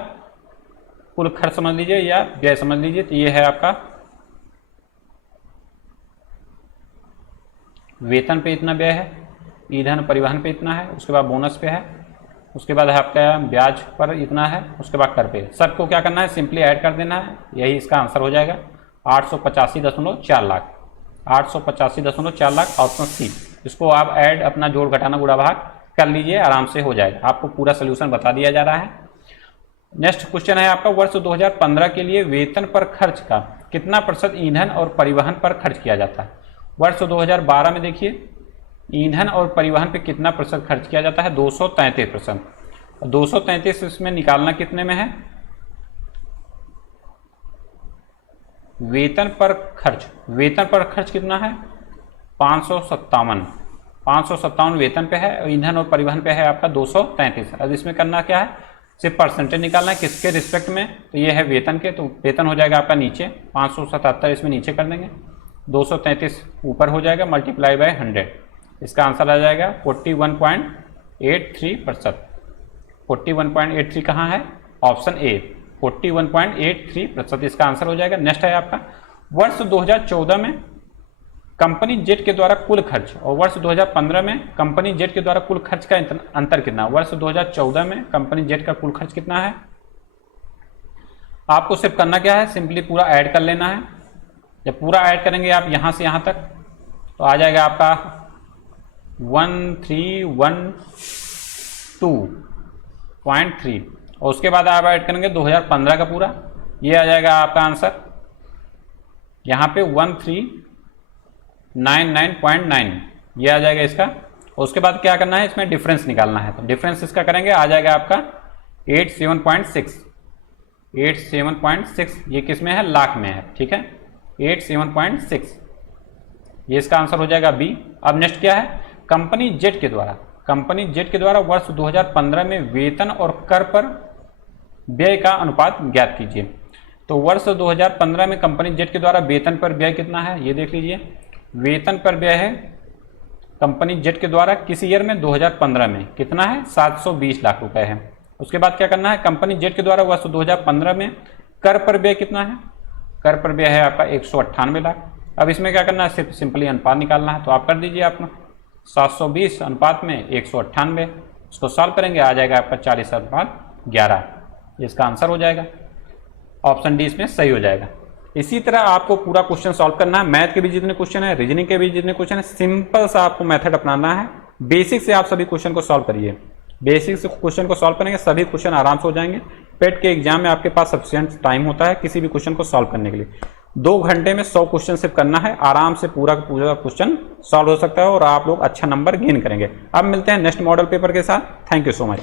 कुल खर्च समझ लीजिए या व्यय समझ लीजिए। तो ये है आपका वेतन पे इतना व्यय है, ईंधन परिवहन पे इतना है, उसके बाद बोनस पे है, उसके बाद आपका ब्याज पर इतना है, उसके बाद कर पे। सबको क्या करना है, सिंपली ऐड कर देना है, यही इसका आंसर हो जाएगा 885.4 लाख। 885.4 lakh, option C. इसको आप ऐड अपना जोड़ घटाना गुणा भाग कर लीजिए, आराम से हो जाएगा। आपको पूरा सोल्यूशन बता दिया जा रहा है। नेक्स्ट क्वेश्चन है आपका, वर्ष 2015 के लिए वेतन पर खर्च का कितना प्रतिशत ईंधन और परिवहन पर खर्च किया जाता है। वर्ष 2012 में देखिए ईंधन और परिवहन पे कितना प्रतिशत खर्च किया जाता है, 233%। 233 इसमें निकालना कितने में है, वेतन पर खर्च। वेतन पर खर्च कितना है, 557 वेतन पे है, ईंधन और परिवहन पे है आपका 233। अब इसमें करना क्या है, सिर्फ परसेंटेज निकालना है, किसके रिस्पेक्ट में, तो ये है वेतन के, तो वेतन हो जाएगा आपका नीचे 577, इसमें नीचे कर देंगे, 233 ऊपर हो जाएगा, मल्टीप्लाई बाय 100। इसका आंसर आ जाएगा 41.83%। 41.83 कहाँ है, ऑप्शन ए, 41.83% इसका आंसर हो जाएगा। नेक्स्ट है आपका, वर्ष 2014 में कंपनी जेट के द्वारा कुल खर्च और वर्ष 2015 में कंपनी जेट के द्वारा कुल खर्च का अंतर कितना, वर्ष 2014 में कंपनी जेट का कुल खर्च कितना है। आपको सिर्फ करना क्या है, सिंपली पूरा ऐड कर लेना है। जब पूरा ऐड करेंगे आप यहां से यहां तक तो आ जाएगा आपका 1312.3 और उसके बाद आप ऐड करेंगे 2015 का पूरा, ये आ जाएगा आपका आंसर यहाँ पे 1399.9 ये आ जाएगा इसका। और उसके बाद क्या करना है, इसमें डिफरेंस निकालना है। तो डिफरेंस इसका करेंगे, आ जाएगा आपका 87.6 ये किस में है, लाख में है, ठीक है 87.6 ये इसका आंसर हो जाएगा बी। अब नेक्स्ट क्या है, कंपनी जेट के द्वारा वर्ष 2015 में वेतन और कर पर व्यय का अनुपात ज्ञात कीजिए। तो वर्ष 2015 में कंपनी जेट के द्वारा वेतन पर व्यय कितना है, ये देख लीजिए। वेतन पर व्यय है कंपनी जेट के द्वारा किस ईयर में, 2015 में कितना है, 720 लाख रुपए है। उसके बाद क्या करना है, कंपनी जेट के द्वारा वर्ष 2015 में कर पर व्यय कितना है, कर पर व्यय है आपका 198 लाख। अब इसमें क्या करना है, सिर्फ सिंपली अनुपात निकालना है। तो आप कर दीजिए अपना 720 अनुपात में 198, इसको सॉल्व करेंगे आ जाएगा आपका 40/11, इसका आंसर हो जाएगा। ऑप्शन डी इसमें सही हो जाएगा। इसी तरह आपको पूरा क्वेश्चन सॉल्व करना है। मैथ के भी जितने क्वेश्चन है, रीजनिंग के भी जितने क्वेश्चन है, सिंपल सा आपको मेथड अपनाना है। बेसिक से आप सभी क्वेश्चन को सॉल्व करिए। बेसिक से क्वेश्चन को सॉल्व करेंगे सभी क्वेश्चन आराम से हो जाएंगे। पेट के एग्जाम में आपके पास सफिशिएंट टाइम होता है किसी भी क्वेश्चन को सॉल्व करने के लिए। 2 घंटे में 100 क्वेश्चन सिर्फ करना है, आराम से पूरा क्वेश्चन सॉल्व हो सकता है और आप लोग अच्छा नंबर गेन करेंगे। अब मिलते हैं नेक्स्ट मॉडल पेपर के साथ। Thank you so much.